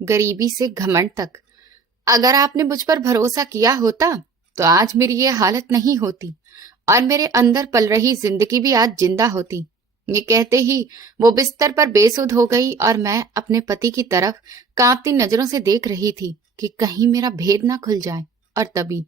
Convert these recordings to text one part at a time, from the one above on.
गरीबी से घमंड तक। अगर आपने मुझ पर भरोसा किया होता तो आज मेरी ये हालत नहीं होती और मेरे अंदर पल रही जिंदगी भी आज जिंदा होती। ये कहते ही वो बिस्तर पर बेसुध हो गई और मैं अपने पति की तरफ कांपती नजरों से देख रही थी कि कहीं मेरा भेद ना खुल जाए। और तभी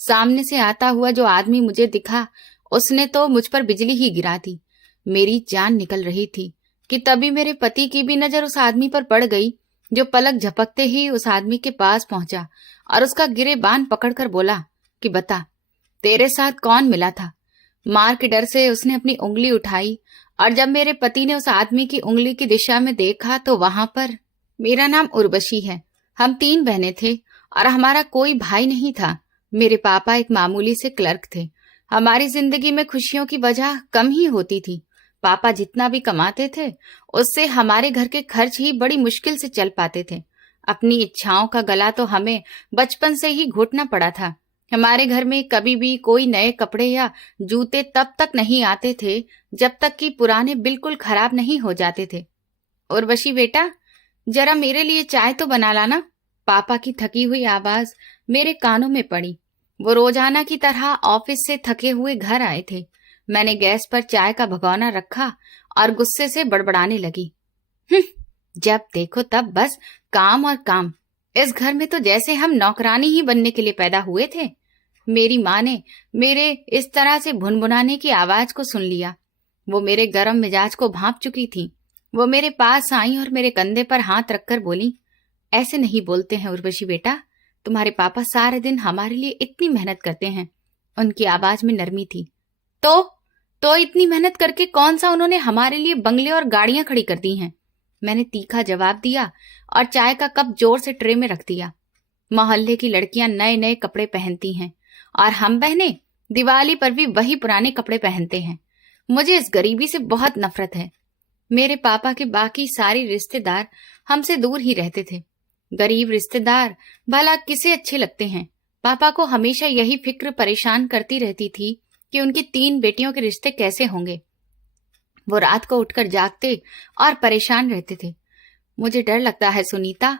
सामने से आता हुआ जो आदमी मुझे दिखा, उसने तो मुझ पर बिजली ही गिरा दी। मेरी जान निकल रही थी कि तभी मेरे पति की भी नजर उस आदमी पर पड़ गई, जो पलक झपकते ही उस आदमी के पास पहुंचा और उसका गिरेबान पकड़कर बोला कि बता, तेरे साथ कौन मिला था। मार के डर से उसने अपनी उंगली उठाई और जब मेरे पति ने उस आदमी की उंगली की दिशा में देखा तो वहां पर, मेरा नाम उर्वशी है। हम 3 बहनें थे और हमारा कोई भाई नहीं था। मेरे पापा एक मामूली से क्लर्क थे। हमारी जिंदगी में खुशियों की वजह कम ही होती थी। पापा जितना भी कमाते थे उससे हमारे घर के खर्च ही बड़ी मुश्किल से चल पाते थे। अपनी इच्छाओं का गला तो हमें बचपन से ही घोटना पड़ा था। हमारे घर में कभी भी कोई नए कपड़े या जूते तब तक नहीं आते थे जब तक कि पुराने बिल्कुल खराब नहीं हो जाते थे। उर्वशी बेटा, जरा मेरे लिए चाय तो बना लाना। पापा की थकी हुई आवाज मेरे कानों में पड़ी। वो रोजाना की तरह ऑफिस से थके हुए घर आए थे। मैंने गैस पर चाय का भगोना रखा और गुस्से से बड़बड़ाने लगी। जब देखो तब बस काम और काम। इस घर में तो जैसे हम नौकरानी ही बनने के लिए पैदा हुए थे। मेरी माँ ने मेरे इस तरह से भुनभुनाने की आवाज को सुन लिया। वो मेरे गर्म मिजाज को भांप चुकी थी। वो मेरे पास आई और मेरे कंधे पर हाथ रखकर बोली, ऐसे नहीं बोलते हैं उर्वशी बेटा। तुम्हारे पापा सारे दिन हमारे लिए इतनी मेहनत करते हैं। उनकी आवाज में नरमी थी। तो इतनी मेहनत करके कौन सा उन्होंने हमारे लिए बंगले और गाड़ियां खड़ी कर दी हैं। मैंने तीखा जवाब दिया और चाय का कप जोर से ट्रे में रख दिया। मोहल्ले की लड़कियां नए नए कपड़े पहनती हैं और हम बहनें दिवाली पर भी वही पुराने कपड़े पहनते हैं। मुझे इस गरीबी से बहुत नफरत है। मेरे पापा के बाकी सारे रिश्तेदार हमसे दूर ही रहते थे। गरीब रिश्तेदार भला किसे अच्छे लगते हैं। पापा को हमेशा यही फिक्र परेशान करती रहती थी कि उनकी 3 बेटियों के रिश्ते कैसे होंगे। वो रात को उठकर जागते और परेशान रहते थे। मुझे डर लगता है सुनीता।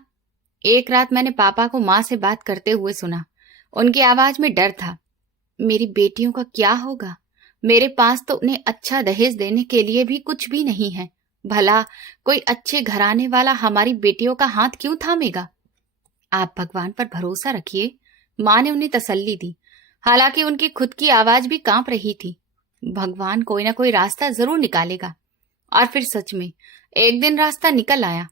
एक रात मैंने पापा को माँ से बात करते हुए सुना। उनकी आवाज में डर था। मेरी बेटियों का क्या होगा। मेरे पास तो उन्हें अच्छा दहेज देने के लिए भी कुछ भी नहीं है। भला कोई अच्छे घराने वाला हमारी बेटियों का हाथ क्यों थामेगा। आप भगवान पर भरोसा रखिए, माँ ने उन्हें तसल्ली दी। हालांकि उनकी खुद की आवाज भी कांप रही थी। भगवान कोई ना कोई रास्ता जरूर निकालेगा। और फिर सच में एक दिन रास्ता निकल आया।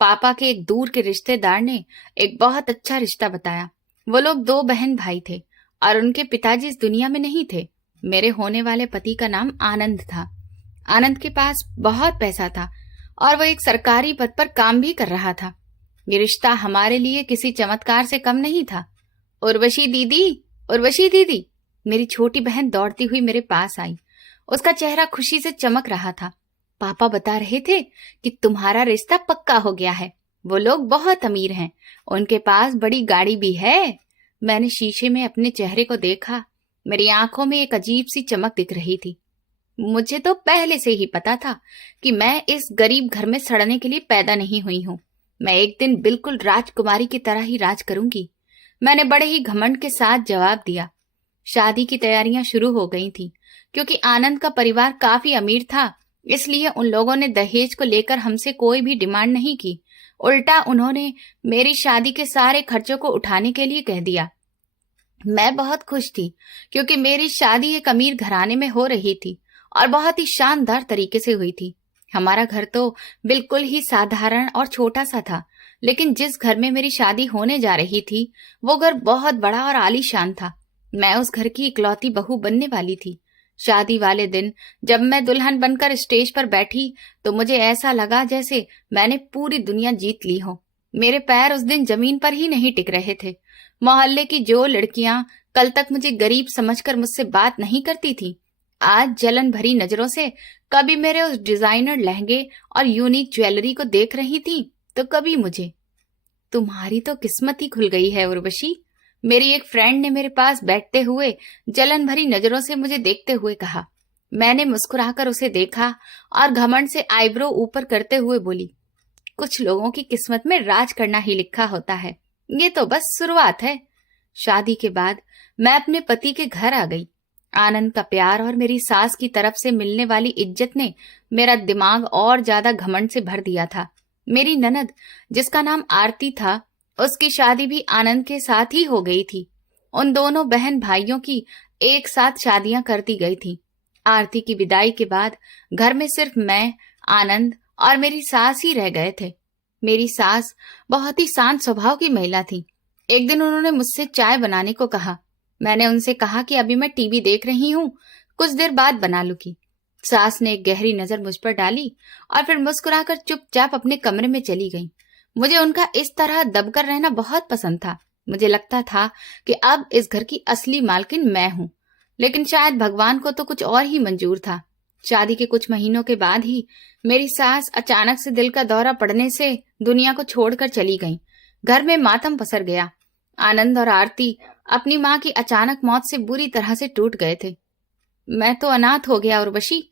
पापा के एक दूर के रिश्तेदार ने एक बहुत अच्छा रिश्ता बताया। वो लोग 2 बहन भाई थे और उनके पिताजी इस दुनिया में नहीं थे। मेरे होने वाले पति का नाम आनंद था। आनंद के पास बहुत पैसा था और वो एक सरकारी पद पर काम भी कर रहा था। ये रिश्ता हमारे लिए किसी चमत्कार से कम नहीं था। उर्वशी दीदी, उर्वशी दीदी, मेरी छोटी बहन दौड़ती हुई मेरे पास आई। उसका चेहरा खुशी से चमक रहा था। पापा बता रहे थे कि तुम्हारा रिश्ता पक्का हो गया है। वो लोग बहुत अमीर हैं। उनके पास बड़ी गाड़ी भी है। मैंने शीशे में अपने चेहरे को देखा। मेरी आंखों में एक अजीब सी चमक दिख रही थी। मुझे तो पहले से ही पता था कि मैं इस गरीब घर में सड़ने के लिए पैदा नहीं हुई हूँ। मैं एक दिन बिल्कुल राजकुमारी की तरह ही राज करूंगी। मैंने बड़े ही घमंड के साथ जवाब दिया। शादी की तैयारियां शुरू हो गई थी। क्योंकि आनंद का परिवार काफी अमीर था, इसलिए उन लोगों ने दहेज को लेकर हमसे कोई भी डिमांड नहीं की। उल्टा उन्होंने मेरी शादी के सारे खर्चों को उठाने के लिए कह दिया। मैं बहुत खुश थी क्योंकि मेरी शादी एक अमीर घराने में हो रही थी और बहुत ही शानदार तरीके से हुई थी। हमारा घर तो बिल्कुल ही साधारण और छोटा सा था, लेकिन जिस घर में मेरी शादी होने जा रही थी वो घर बहुत बड़ा और आलीशान था। मैं उस घर की इकलौती बहू बनने वाली थी। शादी वाले दिन जब मैं दुल्हन बनकर स्टेज पर बैठी तो मुझे ऐसा लगा जैसे मैंने पूरी दुनिया जीत ली हो। मेरे पैर उस दिन जमीन पर ही नहीं टिक रहे थे। मोहल्ले की जो लड़कियां कल तक मुझे गरीब समझकर मुझसे बात नहीं करती थी, आज जलन भरी नजरों से कभी मेरे उस डिजाइनर लहंगे और यूनिक ज्वेलरी को देख रही थी तो कभी मुझे। तुम्हारी तो किस्मत ही खुल गई है उर्वशी, मेरी एक फ्रेंड ने मेरे पास बैठते हुए जलन भरी नजरों से मुझे देखते हुए कहा। मैंने मुस्कुराकर उसे देखा और घमंड से आईब्रो ऊपर करते हुए बोली, कुछ लोगों की किस्मत में राज करना ही लिखा होता है। ये तो बस शुरुआत है। शादी के बाद मैं अपने पति के घर आ गई। आनंद का प्यार और मेरी सास की तरफ से मिलने वाली इज्जत ने मेरा दिमाग और ज्यादा घमंड से भर दिया था। मेरी ननद, जिसका नाम आरती था, उसकी शादी भी आनंद के साथ ही हो गई थी। उन दोनों बहन भाइयों की एक साथ शादियां कर दी गई थी। आरती की विदाई के बाद घर में सिर्फ मैं, आनंद और मेरी सास ही रह गए थे। मेरी सास बहुत ही शांत स्वभाव की महिला थी। एक दिन उन्होंने मुझसे चाय बनाने को कहा। मैंने उनसे कहा कि अभी मैं टीवी देख रही हूँ, कुछ देर बाद बना लूंगी। सास ने एक गहरी नजर मुझ पर डाली और फिर मुस्कुराकर चुपचाप अपने कमरे में चली गई। मुझे उनका इस तरह दबकर रहना बहुत पसंद था। मुझे लगता था कि अब इस घर की असली मालकिन मैं हूँ, लेकिन शायद भगवान को तो कुछ और ही मंजूर था। शादी के कुछ महीनों के बाद ही मेरी सास अचानक से दिल का दौरा पड़ने से दुनिया को छोड़कर चली गई। घर में मातम पसर गया। आनंद और आरती अपनी माँ की अचानक मौत से बुरी तरह से टूट गए थे। मैं तो अनाथ हो गया उर्वशी।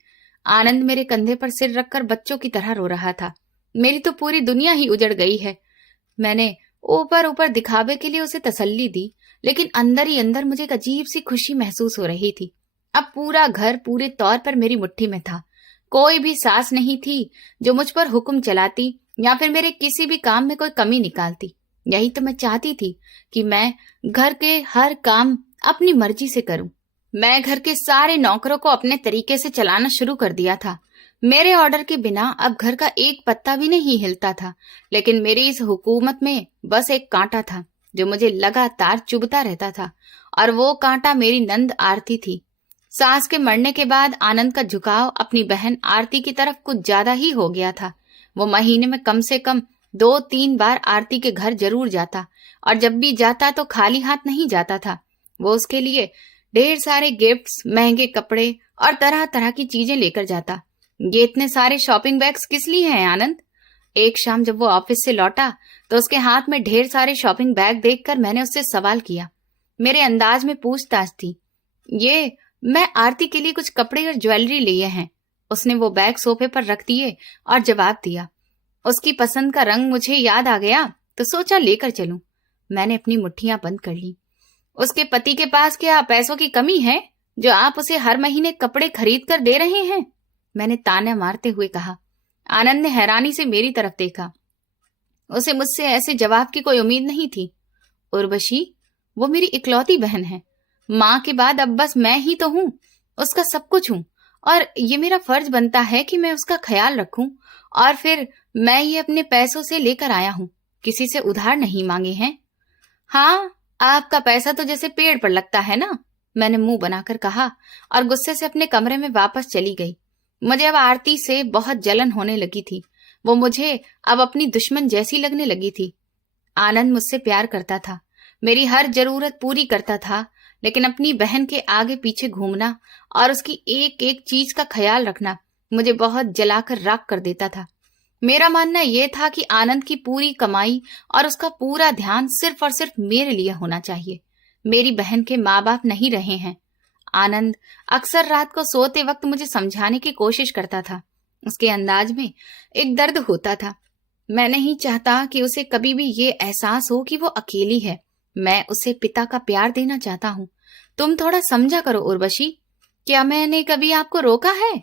आनंद मेरे कंधे पर सिर रखकर बच्चों की तरह रो रहा था। मेरी तो पूरी दुनिया ही उजड़ गई है। मैंने ऊपर ऊपर दिखावे के लिए उसे तसल्ली दी, लेकिन अंदर ही अंदर मुझे एक अजीब सी खुशी महसूस हो रही थी। अब पूरा घर पूरे तौर पर मेरी मुट्ठी में था। कोई भी सास नहीं थी जो मुझ पर हुक्म चलाती या फिर मेरे किसी भी काम में कोई कमी निकालती। यही तो मैं चाहती थी कि मैं घर के हर काम अपनी मर्जी से करूं। मैं घर के सारे नौकरों को अपने तरीके से चलाना शुरू कर दिया था। मेरे ऑर्डर के बिना अब घर का एक पत्ता भी नहीं हिलता था, लेकिन मेरी इस हुकूमत में बस एक कांटा था जो मुझे लगातार चुभता रहता था, और वो कांटा मेरी नंद आरती थी। सास के मरने के बाद आनंद का झुकाव अपनी बहन आरती की तरफ कुछ ज्यादा ही हो गया था। वो महीने में कम से कम 2-3 बार आरती के घर जरूर जाता, और जब भी जाता तो खाली हाथ नहीं जाता था। वो उसके लिए ढेर सारे गिफ्ट्स, महंगे कपड़े और तरह तरह की चीजें लेकर जाता। ये इतने सारे शॉपिंग बैग्स किस लिए हैं आनंद? एक शाम जब वो ऑफिस से लौटा तो उसके हाथ में ढेर सारे शॉपिंग बैग देखकर मैंने उससे सवाल किया। मेरे अंदाज में पूछताछ थी। ये मैं आरती के लिए कुछ कपड़े और ज्वेलरी लिए हैं। उसने वो बैग सोफे पर रख दिए और जवाब दिया। उसकी पसंद का रंग मुझे याद आ गया तो सोचा लेकर चलूं। मैंने अपनी मुट्ठियां बंद कर ली। उसके पति के पास क्या पैसों की कमी है जो आप उसे हर महीने कपड़े खरीद कर दे रहे हैं? मैंने ताना मारते हुए कहा। आनंद ने हैरानी से मेरी तरफ देखा। उसे मुझसे ऐसे जवाब की कोई उम्मीद नहीं थी। उर्वशी, वो मेरी इकलौती बहन है। माँ के बाद अब बस मैं ही तो हूँ, उसका सब कुछ हूँ, और ये मेरा फर्ज बनता है कि मैं उसका ख्याल रखूं। और फिर मैं ये अपने पैसों से लेकर आया हूँ, किसी से उधार नहीं मांगे हैं। हाँ, आपका पैसा तो जैसे पेड़ पर लगता है ना, मैंने मुंह बनाकर कहा और गुस्से से अपने कमरे में वापस चली गई। मुझे अब आरती से बहुत जलन होने लगी थी। वो मुझे अब अपनी दुश्मन जैसी लगने लगी थी। आनंद मुझसे प्यार करता था, मेरी हर जरूरत पूरी करता था, लेकिन अपनी बहन के आगे पीछे घूमना और उसकी एक एक चीज का ख्याल रखना मुझे बहुत जलाकर राख कर देता था। मेरा मानना यह था कि आनंद की पूरी कमाई और उसका पूरा ध्यान सिर्फ और सिर्फ मेरे लिए होना चाहिए। मेरी बहन के माँ बाप नहीं रहे हैं। आनंद अक्सर रात को सोते वक्त मुझे समझाने की कोशिश करता था। उसके अंदाज में एक दर्द होता था। मैं नहीं चाहता कि उसे कभी भी ये एहसास हो कि वो अकेली है। मैं उसे पिता का प्यार देना चाहता हूँ। तुम थोड़ा समझा करो उर्वशी। क्या मैंने कभी आपको रोका है?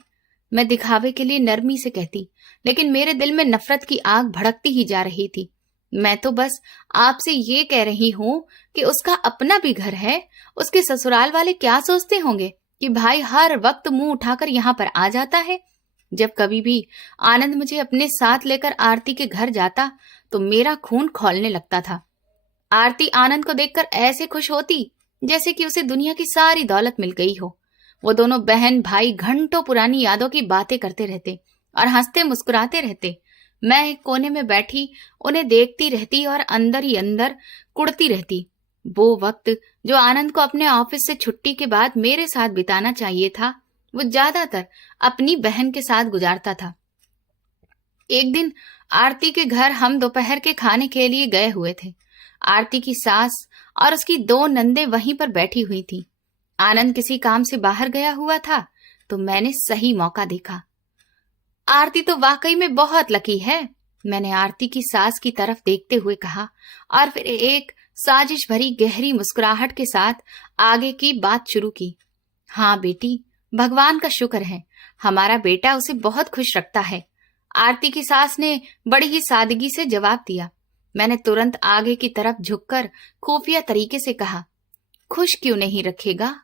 मैं दिखावे के लिए नरमी से कहती, लेकिन मेरे दिल में नफरत की आग भड़कती ही जा रही थी। मैं तो बस आपसे ये कह रही हूँ कि उसका अपना भी घर है। उसके ससुराल वाले क्या सोचते होंगे कि भाई हर वक्त मुंह उठाकर यहाँ पर आ जाता है। जब कभी भी आनंद मुझे अपने साथ लेकर आरती के घर जाता तो मेरा खून खौलने लगता था। आरती आनंद को देखकर ऐसे खुश होती जैसे कि उसे दुनिया की सारी दौलत मिल गई हो। वो दोनों बहन भाई घंटों पुरानी यादों की बातें करते रहते और हंसते मुस्कुराते रहते। मैं एक कोने में बैठी उन्हें देखती रहती और अंदर ही अंदर कुड़ती रहती। वो वक्त जो आनंद को अपने ऑफिस से छुट्टी के बाद मेरे साथ बिताना चाहिए था, वो ज्यादातर अपनी बहन के साथ गुजारता था। एक दिन आरती के घर हम दोपहर के खाने के लिए गए हुए थे। आरती की सास और उसकी 2 नंदे वहीं पर बैठी हुई थी। आनंद किसी काम से बाहर गया हुआ था तो मैंने सही मौका देखा। आरती तो वाकई में बहुत लकी है। मैंने आरती की सास की तरफ देखते हुए कहा और फिर एक साजिश भरी गहरी मुस्कुराहट के साथ आगे की बात शुरू की। हाँ बेटी, भगवान का शुक्र है, हमारा बेटा उसे बहुत खुश रखता है। आरती की सास ने बड़ी ही सादगी से जवाब दिया। मैंने तुरंत आगे की तरफ झुककर खुफिया तरीके से कहा, खुश क्यों नहीं रखेगा?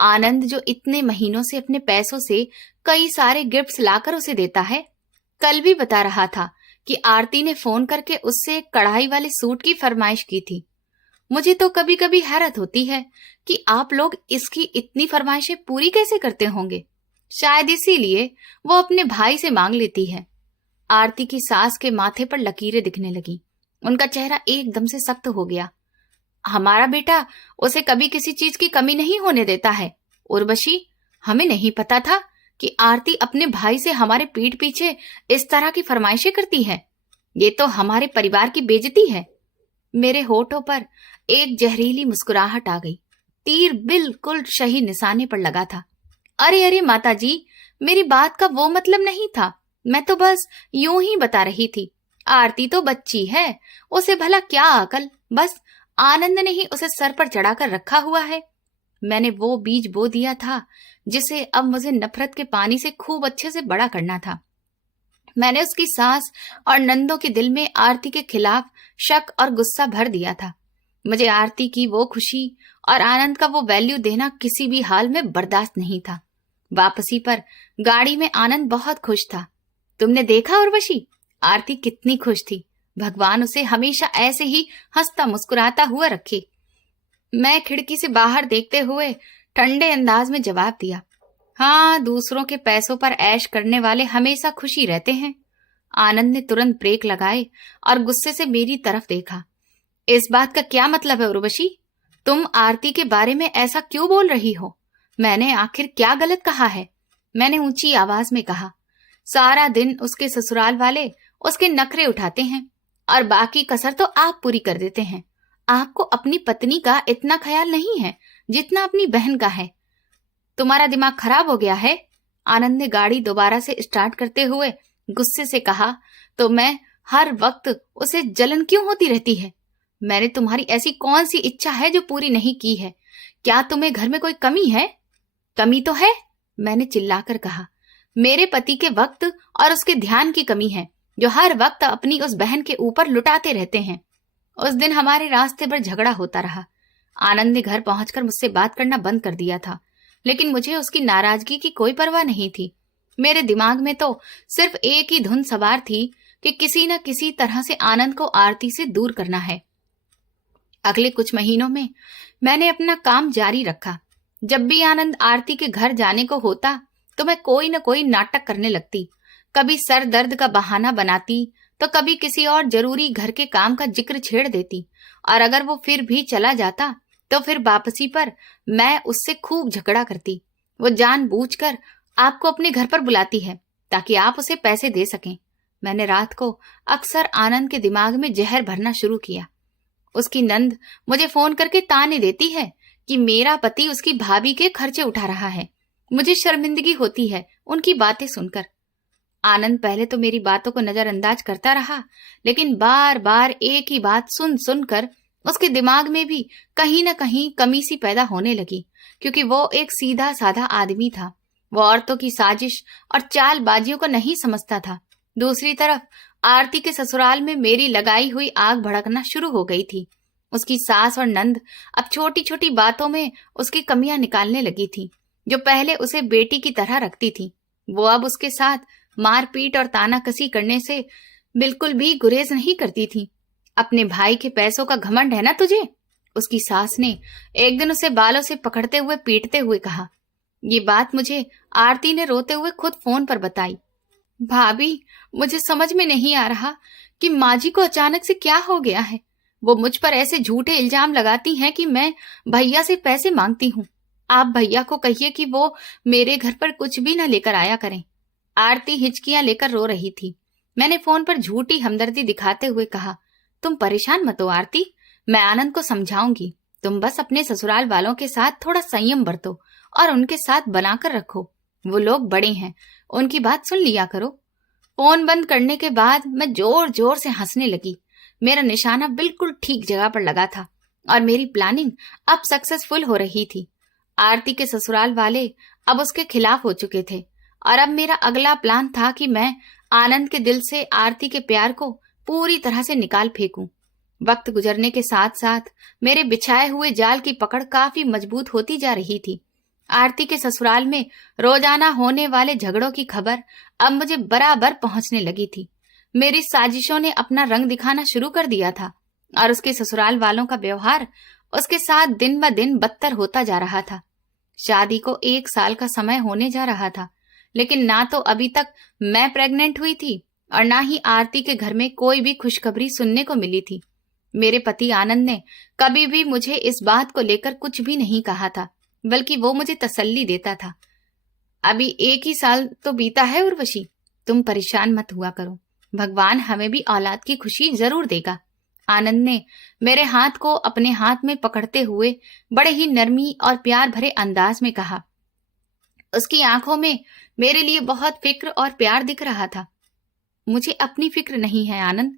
आनंद जो इतने महीनों से अपने पैसों से कई सारे गिफ्ट्स लाकर उसे देता है। कल भी बता रहा था कि आरती ने फोन करके उससे एक कढ़ाई वाले सूट की फरमाइश की थी। मुझे तो कभी कभी हैरत होती है कि आप लोग इसकी इतनी फरमाइशें पूरी कैसे करते होंगे। शायद इसीलिए वो अपने भाई से मांग लेती है। आरती की सास के माथे पर लकीरें दिखने लगी। उनका चेहरा एकदम से सख्त हो गया। हमारा बेटा उसे कभी किसी चीज की कमी नहीं होने देता है। उर्वशी, हमें नहीं पता था कि आरती अपने भाई से हमारे पीठ पीछे इस तरह की फरमाइशें करती है। ये तो हमारे परिवार की बेइज्जती है। मेरे होठों पर एक जहरीली मुस्कुराहट आ गई। तीर बिल्कुल सही निशाने पर लगा था। अरे अरे माता जी, मेरी बात का वो मतलब नहीं था। मैं तो बस यूं ही बता रही थी। आरती तो बच्ची है, उसे भला क्या अकल। बस आनंद ने ही उसे सर पर चढ़ाकर रखा हुआ है। मैंने वो बीज बो दिया था जिसे अब मुझे नफरत के पानी से खूब अच्छे से बड़ा करना था। मैंने उसकी सास और नंदों के दिल में आरती के खिलाफ शक और गुस्सा भर दिया था। मुझे आरती की वो खुशी और आनंद का वो वैल्यू देना किसी भी हाल में बर्दाश्त नहीं था। वापसी पर गाड़ी में आनंद बहुत खुश था। तुमने देखा उर्वशी, आरती कितनी खुश थी। भगवान उसे हमेशा ऐसे ही हंसता मुस्कुराता हुआ रखे। मैं खिड़की से बाहर देखते हुए ठंडे अंदाज में जवाब दिया, हाँ, दूसरों के पैसों पर ऐश करने वाले हमेशा खुशी रहते हैं। आनंद ने तुरंत ब्रेक लगाए और गुस्से से मेरी तरफ देखा। इस बात का क्या मतलब है उर्वशी? तुम आरती के बारे में ऐसा क्यों बोल रही हो? मैंने आखिर क्या गलत कहा है? मैंने ऊंची आवाज में कहा। सारा दिन उसके ससुराल वाले उसके नखरे उठाते हैं और बाकी कसर तो आप पूरी कर देते हैं। आपको अपनी पत्नी का इतना ख्याल नहीं है जितना अपनी बहन का है। तुम्हारा दिमाग खराब हो गया है? आनंद ने गाड़ी दोबारा से स्टार्ट करते हुए गुस्से से कहा। तो मैं हर वक्त उसे जलन क्यों होती रहती है? मैंने तुम्हारी ऐसी कौन सी इच्छा है जो पूरी नहीं की है? क्या तुम्हें घर में कोई कमी है? कमी तो है, मैंने चिल्लाकर कहा। मेरे पति के वक्त और उसके ध्यान की कमी है, जो हर वक्त अपनी उस बहन के ऊपर लुटाते रहते हैं। उस दिन हमारे रास्ते पर झगड़ा होता रहा। आनंद ने घर पहुंचकर मुझसे बात करना बंद कर दिया था, लेकिन मुझे उसकी नाराजगी की कोई परवाह नहीं थी। मेरे दिमाग में तो सिर्फ एक ही धुन सवार थी कि किसी न किसी तरह से आनंद को आरती से दूर करना है। अगले कुछ महीनों में मैंने अपना काम जारी रखा। जब भी आनंद आरती के घर जाने को होता तो मैं कोई न कोई नाटक करने लगती। कभी सर दर्द का बहाना बनाती तो कभी किसी और जरूरी घर के काम का जिक्र छेड़ देती, और अगर वो फिर भी चला जाता तो फिर वापसी पर मैं उससे खूब झगड़ा करती। वो जानबूझकर आपको अपने घर पर बुलाती है ताकि आप उसे पैसे दे सकें। मैंने रात को अक्सर आनंद के दिमाग में जहर भरना शुरू किया। उसकी नंद मुझे फोन करके ताने देती है कि मेरा पति उसकी भाभी के खर्चे उठा रहा है। मुझे शर्मिंदगी होती है उनकी बातें सुनकर। आनंद पहले तो मेरी बातों को नजरअंदाज करता रहा, लेकिन बार बार एक ही बात सुन सुनकर उसके दिमाग में भी कहीं न कहीं कमी सी पैदा होने लगी, क्योंकि वो एक सीधा साधा आदमी था। वो औरतों की साजिश और चालबाजियों को नहीं समझता था। दूसरी तरफ आरती के ससुराल में मेरी लगाई हुई आग भड़कना शुरू हो गई थी। उसकी सास और नंद अब छोटी छोटी बातों में उसकी कमियां निकालने लगी थी। जो पहले उसे बेटी की तरह रखती थी, वो अब उसके साथ मारपीट और तानाकसी करने से बिल्कुल भी गुरेज नहीं करती थी। अपने भाई के पैसों का घमंड है ना तुझे? उसकी सास ने एक दिन उसे बालों से पकड़ते हुए पीटते हुए कहा। ये बात मुझे आरती ने रोते हुए खुद फोन पर बताई। भाभी, मुझे समझ में नहीं आ रहा कि माँ जी को अचानक से क्या हो गया है। वो मुझ पर ऐसे झूठे इल्जाम लगाती हैं कि मैं भैया से पैसे मांगती हूँ। आप भैया को कहिए कि वो मेरे घर पर कुछ भी न लेकर आया करें। आरती हिचकियां लेकर रो रही थी। मैंने फोन पर झूठी हमदर्दी दिखाते हुए कहा, तुम परेशान मत हो आरती, मैं आनंद को समझाऊंगी। तुम बस अपने ससुराल वालों के साथ थोड़ा संयम बरतो और उनके साथ बनाकर रखो। वो लोग बड़े हैं, उनकी बात सुन लिया करो। फोन बंद करने के बाद मैं जोर जोर से हंसने लगी। मेरा निशाना बिल्कुल ठीक जगह पर लगा था और मेरी प्लानिंग अब सक्सेसफुल हो रही थी। आरती के ससुराल वाले अब उसके खिलाफ हो चुके थे और अब मेरा अगला प्लान था कि मैं आनंद के दिल से आरती के प्यार को पूरी तरह से निकाल फेंकूं। वक्त गुजरने के साथ साथ मेरे बिछाए हुए जाल की पकड़ काफी मजबूत होती जा रही थी। आरती के ससुराल में रोजाना होने वाले झगड़ों की खबर अब मुझे बराबर पहुंचने लगी थी। मेरी साजिशों ने अपना रंग दिखाना शुरू कर दिया था और उसके ससुराल वालों का व्यवहार उसके साथ दिन ब दिन बदतर होता जा रहा था। शादी को 1 साल का समय होने जा रहा था, लेकिन ना तो अभी तक मैं प्रेग्नेंट हुई थी और ना ही आरती के घर में कोई भी खुशखबरी सुनने को मिली थी। मेरे पति आनंद ने कभी भी मुझे इस बात को लेकर कुछ भी नहीं कहा था, बल्कि वो मुझे तसल्ली देता था। अभी 1 ही साल तो बीता है उर्वशी, तुम परेशान मत हुआ करो, भगवान हमें भी औलाद की खुशी जरूर देगा। आनंद ने मेरे हाथ को अपने हाथ में पकड़ते हुए बड़े ही नरमी और प्यार भरे अंदाज में कहा। उसकी आंखों में मेरे लिए बहुत फिक्र और प्यार दिख रहा था। मुझे अपनी फिक्र नहीं है आनंद,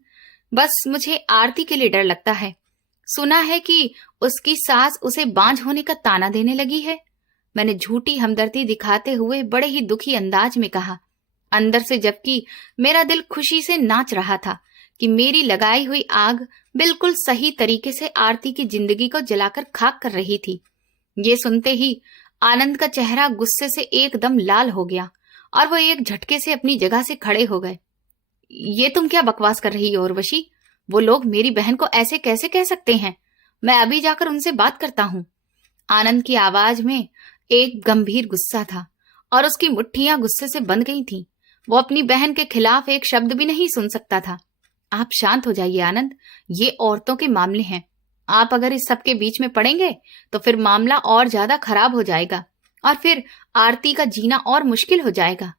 बस मुझे आरती के लिए डर लगता है। सुना है कि उसकी सास उसे बांझ होने का ताना देने लगी है। मैंने झूठी हमदर्दी दिखाते हुए बड़े ही दुखी अंदाज में कहा, अंदर से जबकि मेरा दिल खुशी से नाच रहा था कि मेरी लगाई हुई आग बिल्कुल सही तरीके से आरती की जिंदगी को जलाकर खाक कर रही थी। ये सुनते ही आनंद का चेहरा गुस्से से एकदम लाल हो गया और वो एक झटके से अपनी जगह से खड़े हो गए। ये तुम क्या बकवास कर रही हो उर्वशी? वो लोग मेरी बहन को ऐसे कैसे कह सकते हैं? मैं अभी जाकर उनसे बात करता हूँ। आनंद की आवाज में एक गंभीर गुस्सा था और उसकी मुट्ठियां गुस्से से बंध गई थीं। वो अपनी बहन के खिलाफ एक शब्द भी नहीं सुन सकता था। आप शांत हो जाइए आनंद, ये औरतों के मामले हैं। आप अगर इस सब के बीच में पड़ेंगे तो फिर मामला और ज्यादा खराब हो जाएगा और फिर आरती का जीना और मुश्किल हो जाएगा।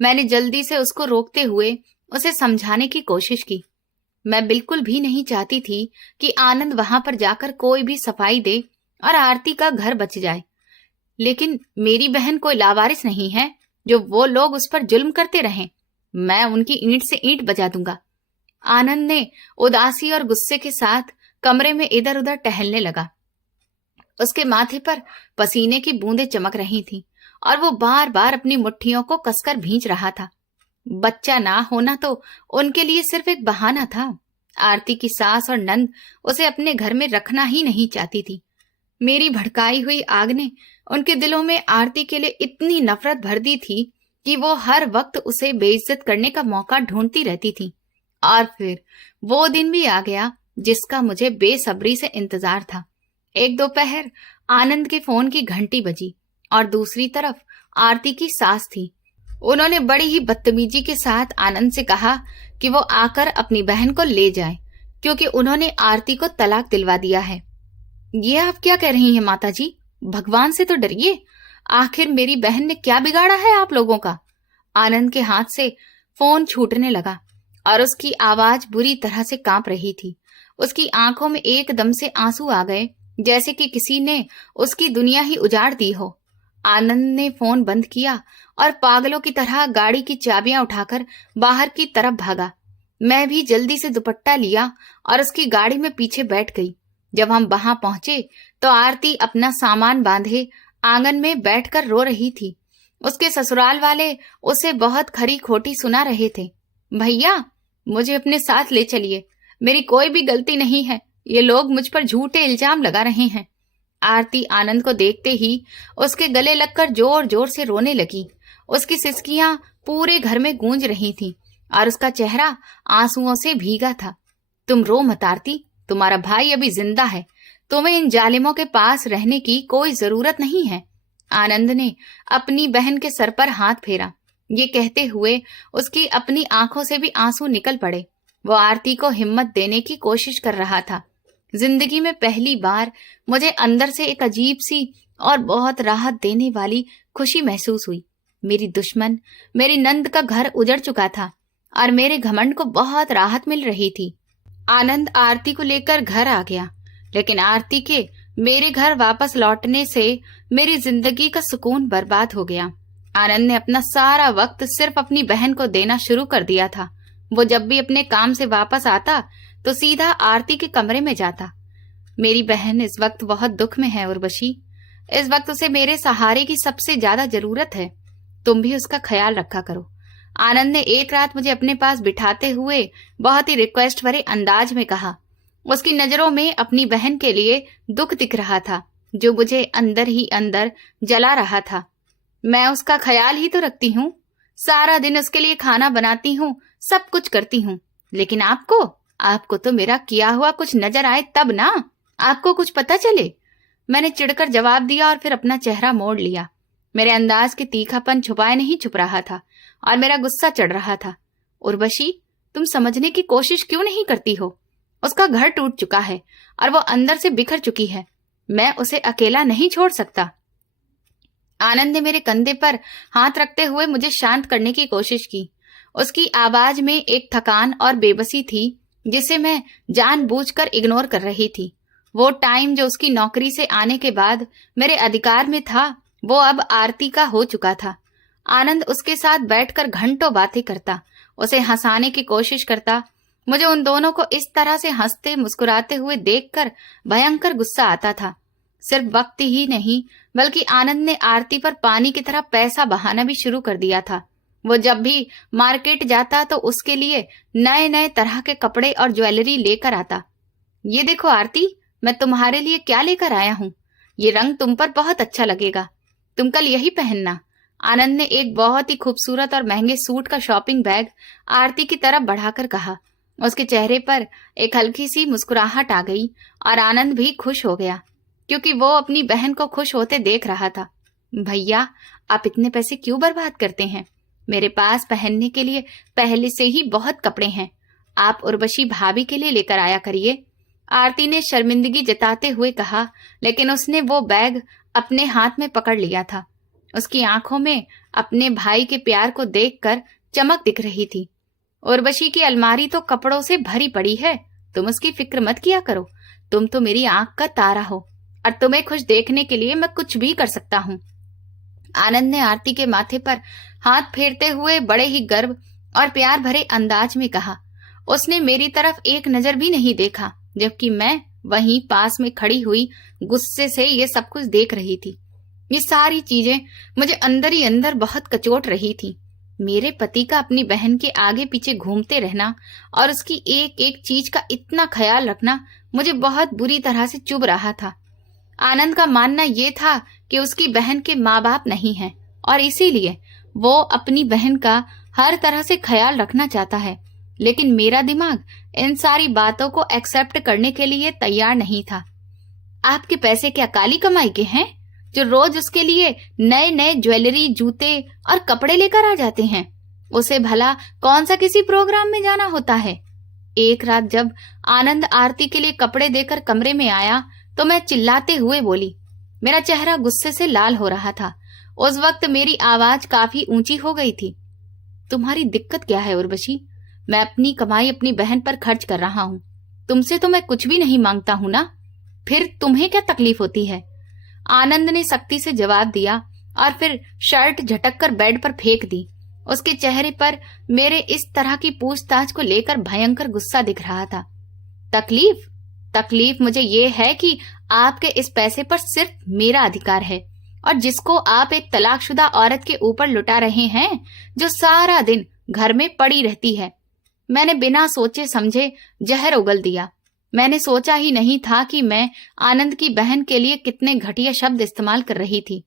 मैंने जल्दी से उसको रोकते हुए उसे समझाने की कोशिश की। मैं बिल्कुल भी नहीं चाहती थी कि आनंद वहां पर जाकर कोई भी सफाई दे और आरती का घर बच जाए, लेकिन मेरी बहन कोई लावारिस नहीं है जो वो लोग उस पर जुल्म करते रहें। मैं उनकी ईंट से ईंट बजा दूंगा। आनंद ने उदासी और गुस्से के साथ कमरे में इधर उधर टहलने लगा। उसके माथे पर पसीने की बूंदें चमक रही थीं और वो बार बार अपनी मुट्ठियों को कसकर भींच रहा था। बच्चा ना होना तो उनके लिए सिर्फ एक बहाना था। आरती की सास और नंद उसे अपने घर में रखना ही नहीं चाहती थी। मेरी भड़काई हुई आग ने उनके दिलों में आरती के लिए इतनी नफरत भर दी थी कि वो हर वक्त उसे बेइज्जत करने का मौका ढूंढती रहती थी। और फिर वो दिन भी आ गया जिसका मुझे बेसब्री से इंतजार था। एक दोपहर आनंद के फोन की घंटी बजी और दूसरी तरफ आरती की सास थी। उन्होंने बड़ी ही बदतमीजी के साथ आनंद से कहा कि वो आकर अपनी बहन को ले जाए, क्योंकि उन्होंने आरती को तलाक दिलवा दिया है। ये आप क्या कह रही हैं माता जी? भगवान से तो डरिए। आखिर मेरी बहन ने क्या बिगाड़ा है आप लोगों का? आनंद के हाथ से फोन छूटने लगा और उसकी आवाज बुरी तरह से कांप रही थी। उसकी आंखों में एकदम से आंसू आ गए, जैसे कि किसी ने उसकी दुनिया ही उजाड़ दी हो। आनंद ने फोन बंद किया और पागलों की तरह गाड़ी की चाबियां उठाकर बाहर की तरफ भागा। मैं भी जल्दी से दुपट्टा लिया और उसकी गाड़ी में पीछे बैठ गई। जब हम वहां पहुंचे तो आरती अपना सामान बांधे आंगन में बैठकर रो रही थी। उसके ससुराल वाले उसे बहुत खरी खोटी सुना रहे थे। भैया, मुझे अपने साथ ले चलिए, मेरी कोई भी गलती नहीं है, ये लोग मुझ पर झूठे इल्जाम लगा रहे हैं। आरती आनंद को देखते ही उसके गले लगकर जोर जोर से रोने लगी। उसकी सिसकियां पूरे घर में गूंज रही थीं और उसका चेहरा आंसुओं से भीगा था। तुम रो मत आरती, तुम्हारा भाई अभी जिंदा है, तुम्हें इन जालिमों के पास रहने की कोई जरूरत नहीं है। आनंद ने अपनी बहन के सर पर हाथ फेरा। ये कहते हुए उसकी अपनी आंखों से भी आंसू निकल पड़े। वो आरती को हिम्मत देने की कोशिश कर रहा था। जिंदगी में पहली बार मुझे अंदर से एक अजीब सी और बहुत राहत देने वाली खुशी महसूस हुई। मेरी दुश्मन मेरी नंद का घर उजड़ चुका था और मेरे घमंड को बहुत राहत मिल रही थी। आनंद आरती को लेकर घर आ गया, लेकिन आरती के मेरे घर वापस लौटने से मेरी जिंदगी का सुकून बर्बाद हो गया। आनंद ने अपना सारा वक्त सिर्फ अपनी बहन को देना शुरू कर दिया था। वो जब भी अपने काम से वापस आता तो सीधा आरती के कमरे में जाता। मेरी बहन इस वक्त बहुत दुख में है उर्वशी। इस वक्त उसे मेरे सहारे की सबसे ज्यादा जरूरत है। तुम भी उसका ख्याल रखा करो। आनंद ने एक रात मुझे अपने पास बिठाते हुए बहुत ही रिक्वेस्ट भरे अंदाज में कहा। उसकी नजरों में अपनी बहन के लिए दुख दिख रहा था, जो मुझे अंदर ही अंदर जला रहा था। मैं उसका ख्याल ही तो रखती हूँ, सारा दिन उसके लिए खाना बनाती हूँ, सब कुछ करती हूँ, लेकिन आपको तो मेरा किया हुआ कुछ नजर आए तब ना, आपको कुछ पता चले। मैंने चिढ़कर जवाब दिया और फिर अपना चेहरा मोड़ लिया। मेरे अंदाज के तीखापन छुपाए नहीं छुप रहा था और मेरा गुस्सा चढ़ रहा था। उर्वशी, तुम समझने की कोशिश क्यों नहीं करती हो? उसका घर टूट चुका है और वो अंदर से बिखर चुकी है। मैं उसे अकेला नहीं छोड़ सकता। आनंद ने मेरे कंधे पर हाथ रखते हुए मुझे शांत करने की कोशिश की। उसकी आवाज में एक थकान और बेबसी थी जिसे मैं जानबूझकर इग्नोर कर रही थी। वो टाइम जो उसकी नौकरी से आने के बाद मेरे अधिकार में था, वो अब आरती का हो चुका था। आनंद उसके साथ बैठकर घंटों बातें करता, उसे हंसाने की कोशिश करता। मुझे उन दोनों को इस तरह से हंसते मुस्कुराते हुए देखकर भयंकर गुस्सा आता था। सिर्फ वक्त ही नहीं बल्कि आनंद ने आरती पर पानी की तरह पैसा बहाना भी शुरू कर दिया था। वो जब भी मार्केट जाता तो उसके लिए नए नए तरह के कपड़े और ज्वेलरी लेकर आता। ये देखो आरती, मैं तुम्हारे लिए क्या लेकर आया हूँ। ये रंग तुम पर बहुत अच्छा लगेगा, तुम कल यही पहनना। आनंद ने एक बहुत ही खूबसूरत और महंगे सूट का शॉपिंग बैग आरती की तरफ बढ़ाकर कहा। उसके चेहरे पर एक हल्की सी मुस्कुराहट आ गई और आनंद भी खुश हो गया, क्योंकि वो अपनी बहन को खुश होते देख रहा था। भैया, आप इतने पैसे क्यों बर्बाद करते हैं? मेरे पास पहनने के लिए पहले से ही बहुत कपड़े हैं। आप उर्वशी भाभी के लिए लेकर आया करिए। आरती ने शर्मिंदगी जताते हुए कहा, लेकिन उसने वो बैग अपने हाथ में पकड़ लिया था। उसकी आंखों में अपने भाई के प्यार को देखकर चमक दिख रही थी। उर्वशी की अलमारी तो कपड़ों से भरी पड़ी है, तुम उसकी फिक्र मत किया करो। तुम तो मेरी आंख का तारा हो और तुम्हें खुश देखने के लिए मैं कुछ भी कर सकता हूँ। आनंद ने आरती के माथे पर हाथ फेरते हुए बड़े ही गर्व और प्यार भरे अंदाज में कहा। उसने मेरी तरफ एक नजर भी नहीं देखा, जबकि मैं वहीं पास में खड़ी हुई गुस्से से ये सब कुछ देख रही थी। ये सारी चीजें मुझे अंदर ही अंदर बहुत कचोट रही थी। मेरे पति का अपनी बहन के आगे पीछे घूमते रहना और उसकी एक एक चीज का इतना ख्याल रखना मुझे बहुत बुरी तरह से चुभ रहा था। आनंद का मानना ये था कि उसकी बहन के माँ बाप नहीं हैं और इसीलिए वो अपनी बहन का हर तरह से ख्याल रखना चाहता है, लेकिन मेरा दिमाग इन सारी बातों को एक्सेप्ट करने के लिए तैयार नहीं था। आपके पैसे क्या काली कमाई के हैं, जो रोज उसके लिए नए नए ज्वेलरी, जूते और कपड़े लेकर आ जाते हैं? उसे भला कौन सा किसी प्रोग्राम में जाना होता है? एक रात जब आनंद आरती के लिए कपड़े देकर कमरे में आया तो मैं चिल्लाते हुए बोली। मेरा चेहरा गुस्से से लाल हो रहा था। उस वक्त मेरी आवाज काफी ऊंची हो गई थी। तुम्हारी दिक्कत क्या है उर्वशी? मैं अपनी कमाई अपनी बहन पर खर्च कर रहा हूँ। तुमसे तो मैं कुछ भी नहीं मांगता हूँ ना, फिर तुम्हें क्या तकलीफ होती है? आनंद ने सख्ती से जवाब दिया और फिर शर्ट झटक कर बेड पर फेंक दी। उसके चेहरे पर मेरे इस तरह की पूछताछ को लेकर भयंकर गुस्सा दिख रहा था। तकलीफ मुझे ये है कि आपके इस पैसे पर सिर्फ मेरा अधिकार है, और जिसको आप एक तलाकशुदा औरत के ऊपर लुटा रहे हैं, जो सारा दिन घर में पड़ी रहती है। मैंने बिना सोचे समझे जहर उगल दिया। मैंने सोचा ही नहीं था कि मैं आनंद की बहन के लिए कितने घटिया शब्द इस्तेमाल कर रही थी।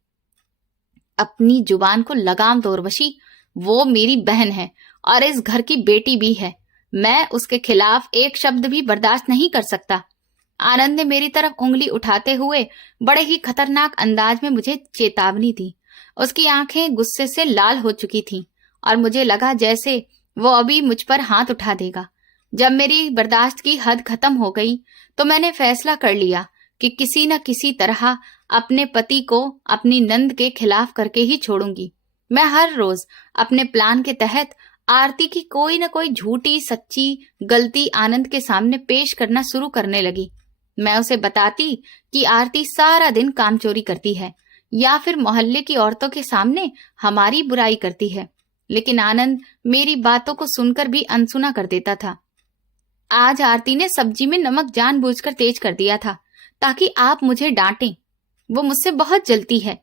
अपनी जुबान को लगाम दो उर्वशी, वो मेरी बहन है और इस घर की बेटी भी है। मैं उसके खिलाफ एक शब्द भी बर्दाश्त नहीं कर सकता। आनंद ने मेरी तरफ उंगली उठाते हुए बड़े ही खतरनाक अंदाज में मुझे चेतावनी दी। उसकी आंखें गुस्से से लाल हो चुकी थीं और मुझे लगा जैसे वो अभी मुझ पर हाथ उठा देगा। जब मेरी बर्दाश्त की हद खत्म हो गई तो मैंने फैसला कर लिया कि किसी न किसी तरह अपने पति को अपनी नंद के खिलाफ करके ही छोड़ूंगी। मैं हर रोज अपने प्लान के तहत आरती की कोई न कोई झूठी सच्ची गलती आनंद के सामने पेश करना शुरू करने लगी। मैं उसे बताती कि आरती सारा दिन काम चोरी करती है, या फिर मोहल्ले की औरतों के सामने हमारी बुराई करती है। लेकिन आनंद मेरी बातों को सुनकर भी अनसुना कर देता था। आज आरती ने सब्जी में नमक जानबूझकर तेज कर दिया था ताकि आप मुझे डांटें। वो मुझसे बहुत जलती है।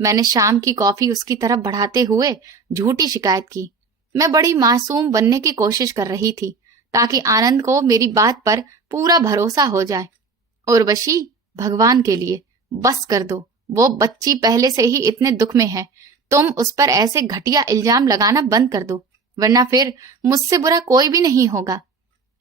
मैंने शाम की कॉफी उसकी तरफ बढ़ाते हुए झूठी शिकायत की। मैं बड़ी मासूम बनने की कोशिश कर रही थी ताकि आनंद को मेरी बात पर पूरा भरोसा हो जाए। उर्वशी, भगवान के लिए बस कर दो। वो बच्ची पहले से ही इतने दुख में है। तुम उस पर ऐसे घटिया इल्जाम लगाना बंद कर दो, वरना फिर मुझसे बुरा कोई भी नहीं होगा।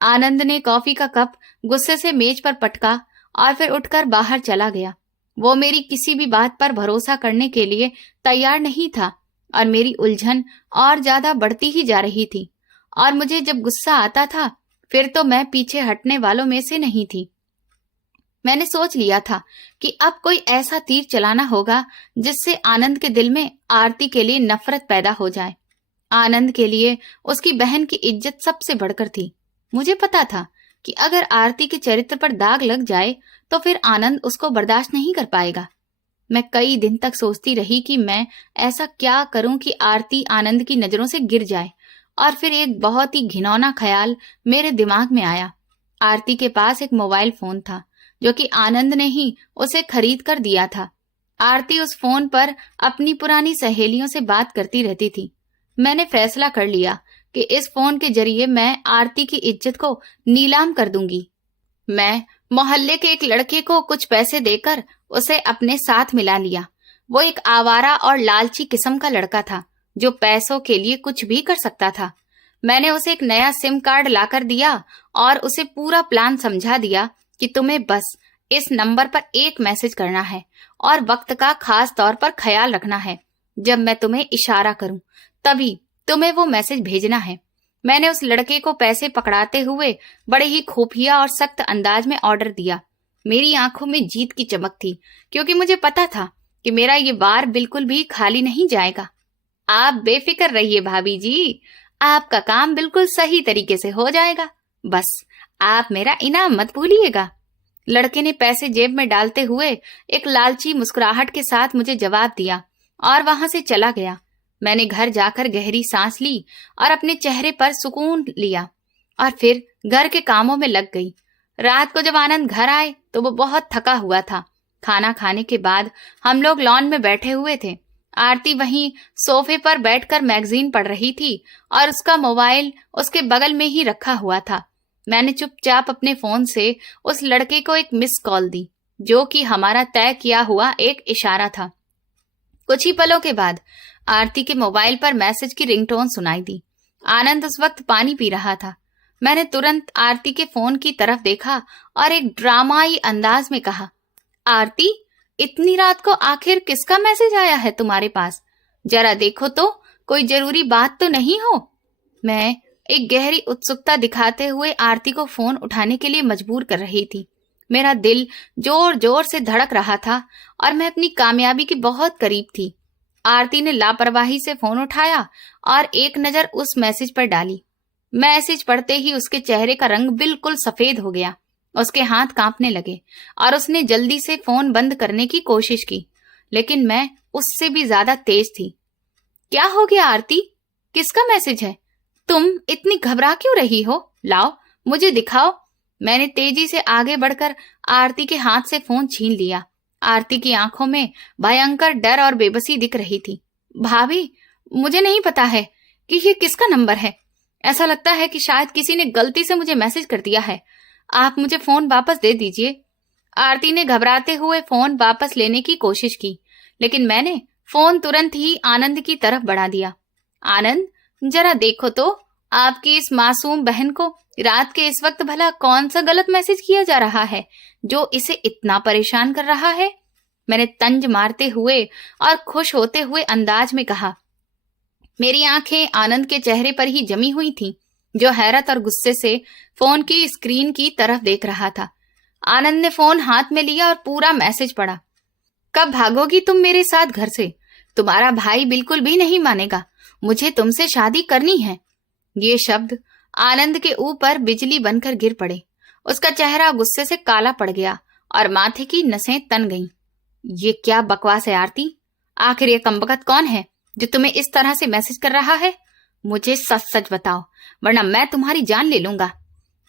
आनंद ने कॉफी का कप गुस्से से मेज पर पटका और फिर उठकर बाहर चला गया। वो मेरी किसी भी बात पर भरोसा करने के लिए तैयार नहीं था और मेरी उलझन और ज्यादा बढ़ती ही जा रही थी। और मुझे जब गुस्सा आता था फिर तो मैं पीछे हटने वालों में से नहीं थी। मैंने सोच लिया था कि अब कोई ऐसा तीर चलाना होगा जिससे आनंद के दिल में आरती के लिए नफरत पैदा हो जाए। आनंद के लिए उसकी बहन की इज्जत सबसे बढ़कर थी। मुझे पता था कि अगर आरती के चरित्र पर दाग लग जाए तो फिर आनंद उसको बर्दाश्त नहीं कर पाएगा। मैं कई दिन तक सोचती रही कि मैं ऐसा क्या करूं कि आरती आनंद की नजरों से गिर जाए। और फिर एक बहुत ही घिनौना ख्याल मेरे दिमाग में आया। आरती के पास एक मोबाइल फोन था जो कि आनंद ने ही उसे खरीद कर दिया था। आरती उस फोन पर अपनी पुरानी सहेलियों से बात करती रहती थी। मैंने फैसला कर लिया कि इस फोन के जरिए मैं आरती की इज्जत को नीलाम कर दूंगी। मैं मोहल्ले के एक लड़के को कुछ पैसे देकर उसे अपने साथ मिला लिया। वो एक आवारा और लालची किस्म का लड़का था जो पैसों के लिए कुछ भी कर सकता था। मैंने उसे एक नया सिम कार्ड लाकर दिया और उसे पूरा प्लान समझा दिया कि तुम्हें बस इस नंबर पर एक मैसेज करना है और वक्त का खास तौर पर ख्याल रखना है। जब मैं तुम्हें इशारा करूं तभी तुम्हें वो मैसेज भेजना है। मैंने उस लड़के को पैसे पकड़ाते हुए बड़े ही खुफिया और सख्त अंदाज में ऑर्डर दिया। मेरी आंखों में जीत की चमक थी क्योंकि मुझे पता था कि मेरा ये वार बिल्कुल भी खाली नहीं जाएगा। आप बेफिक्र रहिए भाभी जी, आपका काम बिल्कुल सही तरीके से हो जाएगा। बस आप मेरा इनाम मत भूलिएगा। लड़के ने पैसे जेब में डालते हुए एक लालची मुस्कुराहट के साथ मुझे जवाब दिया और वहां से चला गया। मैंने घर जाकर गहरी सांस ली और अपने चेहरे पर सुकून लिया और फिर घर के कामों में लग गई। रात को जब आनंद घर आए तो वो बहुत थका हुआ था। खाना खाने के बाद हम लोग लॉन में बैठे हुए थे। आरती वहीं सोफे पर बैठकर मैगजीन पढ़ रही थी और उसका मोबाइल उसके बगल में ही रखा हुआ था। मैंने चुपचाप अपने फोन से उस लड़के को एक मिस कॉल दी जो कि हमारा तय किया हुआ एक इशारा था। कुछ ही पलों के बाद आरती के मोबाइल पर मैसेज की रिंगटोन सुनाई दी। आनंद उस वक्त पानी पी रहा था। मैंने तुरंत आरती के फोन की तरफ देखा और एक ड्रामाई अंदाज में कहा, आरती, इतनी रात को आखिर किसका मैसेज आया है तुम्हारे पास? जरा देखो तो, कोई जरूरी बात तो नहीं हो? मैं एक गहरी उत्सुकता दिखाते हुए आरती को फोन उठाने के लिए मजबूर कर रही थी। मेरा दिल जोर जोर से धड़क रहा था और मैं अपनी कामयाबी के बहुत करीब थी। आरती ने लापरवाही से फोन उठाया और एक नजर उस मैसेज पर डाली। मैसेज पढ़ते ही उसके चेहरे का रंग बिल्कुल सफेद हो गया। उसके हाथ कांपने लगे और उसने जल्दी से फोन बंद करने की कोशिश की, लेकिन मैं उससे भी ज्यादा तेज थी। क्या हो गया आरती? किसका मैसेज है? तुम इतनी घबरा क्यों रही हो? लाओ, मुझे दिखाओ। मैंने तेजी से आगे बढ़कर आरती के हाथ से फोन छीन लिया। आरती की आंखों में भयंकर डर और बेबसी दिख रही थी। भाभी, मुझे नहीं पता है कि ये किसका नंबर है। ऐसा लगता है कि शायद किसी ने गलती से मुझे मैसेज कर दिया है। आप मुझे फोन वापस दे दीजिए। आरती ने घबराते हुए फोन वापस लेने की कोशिश की, लेकिन मैंने फोन तुरंत ही आनंद की तरफ बढ़ा दिया। आनंद, जरा देखो तो, आपकी इस मासूम बहन को रात के इस वक्त भला कौन सा गलत मैसेज किया जा रहा है जो इसे इतना परेशान कर रहा है? मैंने तंज मारते हुए और खुश होते हुए अंदाज में कहा। मेरी आंखें आनंद के चेहरे पर ही जमी हुई थीं, जो हैरत और गुस्से से फोन की स्क्रीन की तरफ देख रहा था। आनंद ने फोन हाथ में लिया और पूरा मैसेज पढ़ा। कब भागोगी तुम मेरे साथ घर से? तुम्हारा भाई बिल्कुल भी नहीं मानेगा। मुझे तुमसे शादी करनी है। ये शब्द आनंद के ऊपर बिजली बनकर गिर पड़े। उसका चेहरा गुस्से से काला पड़ गया और माथे की नसें तन गईं। ये क्या बकवास है आरती? आखिर ये कमबख्त कौन है जो तुम्हें इस तरह से मैसेज कर रहा है? मुझे सच सच बताओ, वरना मैं तुम्हारी जान ले लूंगा।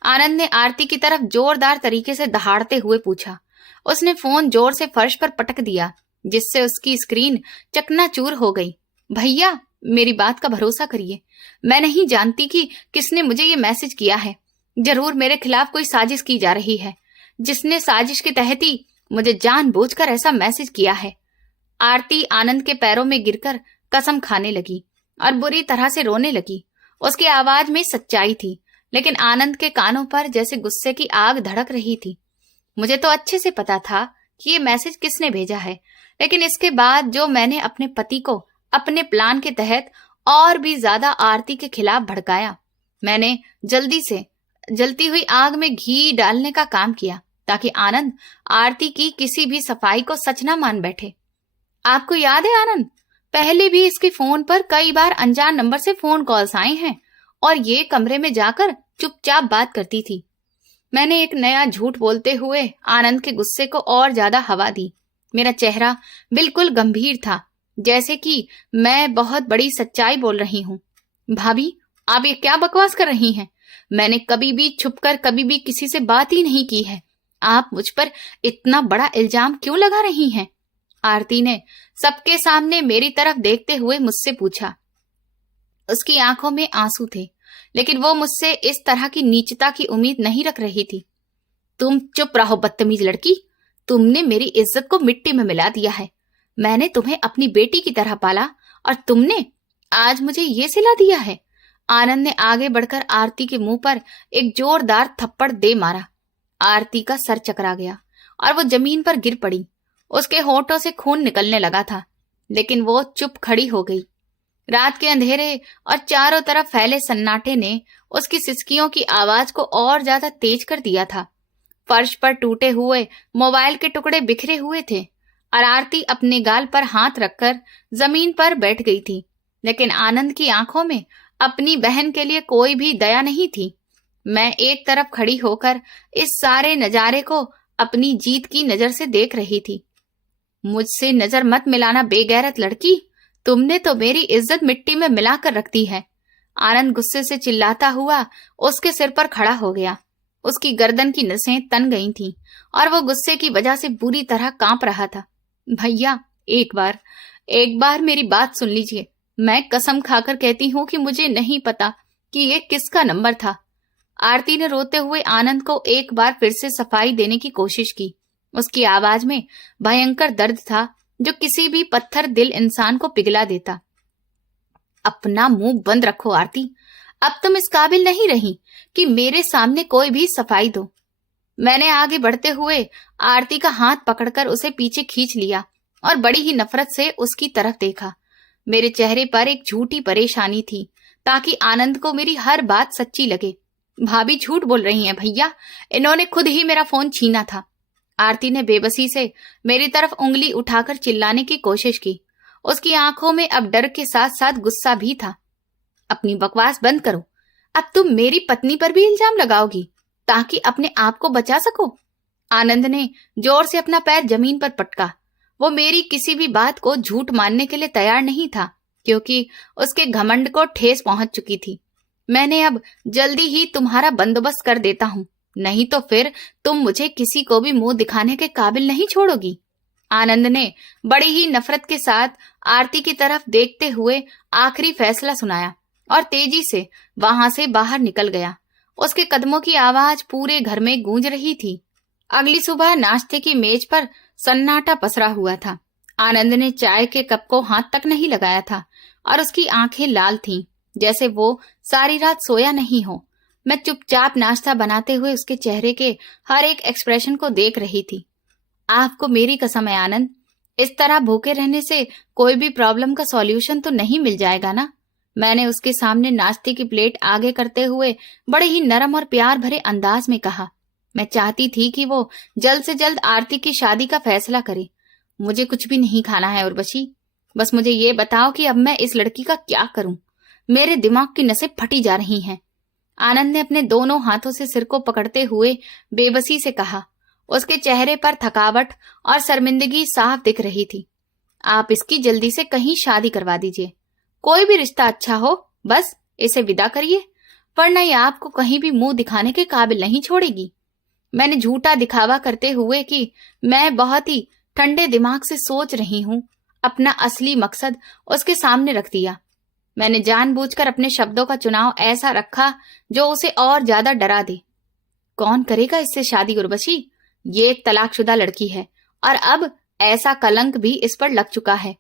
आनंद ने आरती की तरफ जोरदार तरीके से दहाड़ते हुए पूछा। उसने फोन जोर से फर्श पर पटक दिया, जिससे उसकी स्क्रीन चकनाचूर हो गई। भैया, मेरी बात का भरोसा करिए। मैं नहीं जानती कि किसने मुझे ये मैसेज किया है। जरूर मेरे खिलाफ कोई साजिश की जा रही है, जिसने साजिश के तहत ही मुझे जानबूझकर ऐसा मैसेज किया है। आरती आनंद के पैरों में गिरकर कसम खाने लगी और बुरी तरह से रोने लगी। उसकी आवाज में सच्चाई थी, लेकिन आनंद के कानों पर जैसे गुस्से की आग धड़क रही थी। मुझे तो अच्छे से पता था कि ये मैसेज किसने भेजा है, लेकिन इसके बाद जो मैंने अपने पति को अपने प्लान के तहत और भी ज्यादा आरती के खिलाफ भड़काया, मैंने जल्दी से जलती हुई आग में घी डालने का काम किया, ताकि आनंद आरती की किसी भी सफाई को सच न मान बैठे। आपको याद है आनंद, पहले भी इसके फोन पर कई बार अनजान नंबर से फोन कॉल्स आए हैं और ये कमरे में जाकर चुपचाप बात करती थी। मैंने एक नया झूठ बोलते हुए आनंद के गुस्से को और ज्यादा हवा दी। मेरा चेहरा बिल्कुल गंभीर था, जैसे कि मैं बहुत बड़ी सच्चाई बोल रही हूँ। भाभी, आप ये क्या बकवास कर रही हैं? मैंने कभी भी छुपकर कभी भी किसी से बात ही नहीं की है। आप मुझ पर इतना बड़ा इल्जाम क्यों लगा रही हैं? आरती ने सबके सामने मेरी तरफ देखते हुए मुझसे पूछा। उसकी आंखों में आंसू थे, लेकिन वो मुझसे इस तरह की नीचता की उम्मीद नहीं रख रही थी। तुम चुप रहो बदतमीज लड़की, तुमने मेरी इज्जत को मिट्टी में मिला दिया है। मैंने तुम्हें अपनी बेटी की तरह पाला और तुमने आज मुझे ये सिला दिया है। आनंद ने आगे बढ़कर आरती के मुंह पर एक जोरदार थप्पड़ दे मारा। आरती का सर चकरा गया और वो जमीन पर गिर पड़ी। उसके होठों से खून निकलने लगा था, लेकिन वो चुप खड़ी हो गई। रात के अंधेरे और चारों तरफ फैले सन्नाटे ने उसकी सिसकियों की आवाज को और ज्यादा तेज कर दिया था। फर्श पर टूटे हुए मोबाइल के टुकड़े बिखरे हुए थे और आरती अपने गाल पर हाथ रखकर जमीन पर बैठ गई थी, लेकिन आनंद की आंखों में अपनी बहन के लिए कोई भी दया नहीं थी। मैं एक तरफ खड़ी होकर इस सारे नजारे को अपनी जीत की नजर से देख रही थी। मुझसे नजर मत मिलाना बेगैरत लड़की, तुमने तो मेरी इज्जत मिट्टी में मिलाकर रख दी है। आनंद गुस्से से चिल्लाता हुआ उसके सिर पर खड़ा हो गया। उसकी गर्दन की नसें तन गई थीं और वो गुस्से की वजह से बुरी तरह कांप रहा था। भैया, एक बार मेरी बात सुन लीजिए। मैं कसम खाकर कहती हूँ कि मुझे नहीं पता कि ये किसका नंबर था। आरती ने रोते हुए आनंद को एक बार फिर से सफाई देने की कोशिश की। उसकी आवाज में भयंकर दर्द था, जो किसी भी पत्थर दिल इंसान को पिघला देता। अपना मुंह बंद रखो आरती, अब तुम इस काबिल नहीं रही कि मेरे सामने कोई भी सफाई दो। मैंने आगे बढ़ते हुए आरती का हाथ पकड़कर उसे पीछे खींच लिया और बड़ी ही नफरत से उसकी तरफ देखा। मेरे चेहरे पर एक झूठी परेशानी थी, ताकि आनंद को मेरी हर बात सच्ची लगे। भाभी झूठ बोल रही हैं भैया, इन्होंने खुद ही मेरा फोन छीना था। आरती ने बेबसी से मेरी तरफ उंगली उठाकर चिल्लाने की कोशिश की। उसकी आंखों में अब डर के साथ साथ गुस्सा भी था। अपनी बकवास बंद करो, अब तुम मेरी पत्नी पर भी इल्जाम लगाओगी ताकि अपने आप को बचा सको। आनंद ने जोर से अपना पैर जमीन पर पटका। वो मेरी किसी भी बात को झूठ मानने के लिए तैयार नहीं था, क्योंकि उसके घमंड को ठेस पहुंच चुकी थी। मैंने अब जल्दी ही तुम्हारा बंदोबस्त कर देता हूँ, नहीं तो फिर तुम मुझे किसी को भी मुंह दिखाने के काबिल नहीं छोड़ोगी। आनंद ने बड़ी ही नफरत के साथ आरती की तरफ देखते हुए आखिरी फैसला सुनाया और तेजी से वहां से बाहर निकल गया। उसके कदमों की आवाज पूरे घर में गूंज रही थी। अगली सुबह नाश्ते की मेज पर सन्नाटा पसरा हुआ था। आनंद ने चाय के कप को हाथ तक नहीं लगाया था और उसकी आंखें लाल थीं, जैसे वो सारी रात सोया नहीं हो। मैं चुपचाप नाश्ता बनाते हुए उसके चेहरे के हर एक एक्सप्रेशन को देख रही थी। आपको मेरी कसम है आनंद, इस तरह भूखे रहने से कोई भी प्रॉब्लम का सॉल्यूशन तो नहीं मिल जाएगा ना? मैंने उसके सामने नाश्ते की प्लेट आगे करते हुए बड़े ही नरम और प्यार भरे अंदाज में कहा। मैं चाहती थी कि वो जल्द से जल्द आरती की शादी का फैसला करे। मुझे कुछ भी नहीं खाना है उर्वशी, बस मुझे ये बताओ कि अब मैं इस लड़की का क्या करूं? मेरे दिमाग की नसें फटी जा रही हैं। आनंद ने अपने दोनों हाथों से सिर को पकड़ते हुए बेबसी से कहा उसके चेहरे पर थकावट और शर्मिंदगी साफ दिख रही थी। आप इसकी जल्दी से कहीं शादी करवा दीजिए। कोई भी रिश्ता अच्छा हो, बस इसे विदा करिए, वरना ये आपको कहीं भी मुंह दिखाने के काबिल नहीं छोड़ेगी। मैंने झूठा दिखावा करते हुए कि मैं बहुत ही ठंडे दिमाग से सोच रही हूं, अपना असली मकसद उसके सामने रख दिया। मैंने जानबूझकर अपने शब्दों का चुनाव ऐसा रखा जो उसे और ज्यादा डरा दे। कौन करेगा इससे शादी उर्वशी? ये एक तलाकशुदा लड़की है और अब ऐसा कलंक भी इस पर लग चुका है।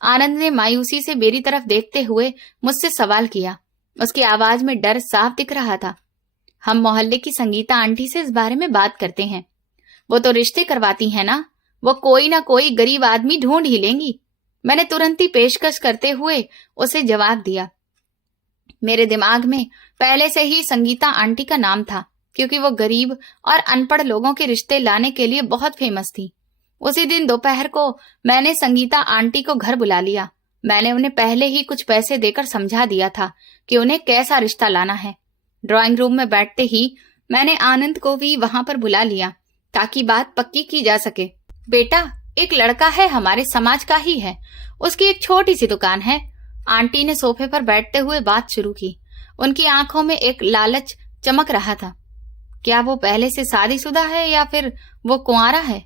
आनंद ने मायूसी से मेरी तरफ देखते हुए मुझसे सवाल किया। उसकी आवाज में डर साफ दिख रहा था। हम मोहल्ले की संगीता आंटी से इस बारे में बात करते हैं। वो तो रिश्ते करवाती है ना, वो कोई ना कोई गरीब आदमी ढूंढ ही लेंगी। मैंने तुरंत ही पेशकश करते हुए उसे जवाब दिया। मेरे दिमाग में पहले से ही संगीता आंटी का नाम था, क्योंकि वो गरीब और अनपढ़ लोगों के रिश्ते लाने के लिए बहुत फेमस थी। उसी दिन दोपहर को मैंने संगीता आंटी को घर बुला लिया। मैंने उन्हें पहले ही कुछ पैसे देकर समझा दिया था कि उन्हें कैसा रिश्ता लाना है। ड्राइंग रूम में बैठते ही मैंने आनंद को भी वहां पर बुला लिया ताकि बात पक्की की जा सके। बेटा, एक लड़का है, हमारे समाज का ही है, उसकी एक छोटी सी दुकान है। आंटी ने सोफे पर बैठते हुए बात शुरू की। उनकी आंखों में एक लालच चमक रहा था। क्या वो पहले से शादीशुदा है या फिर वो कुंवारा है?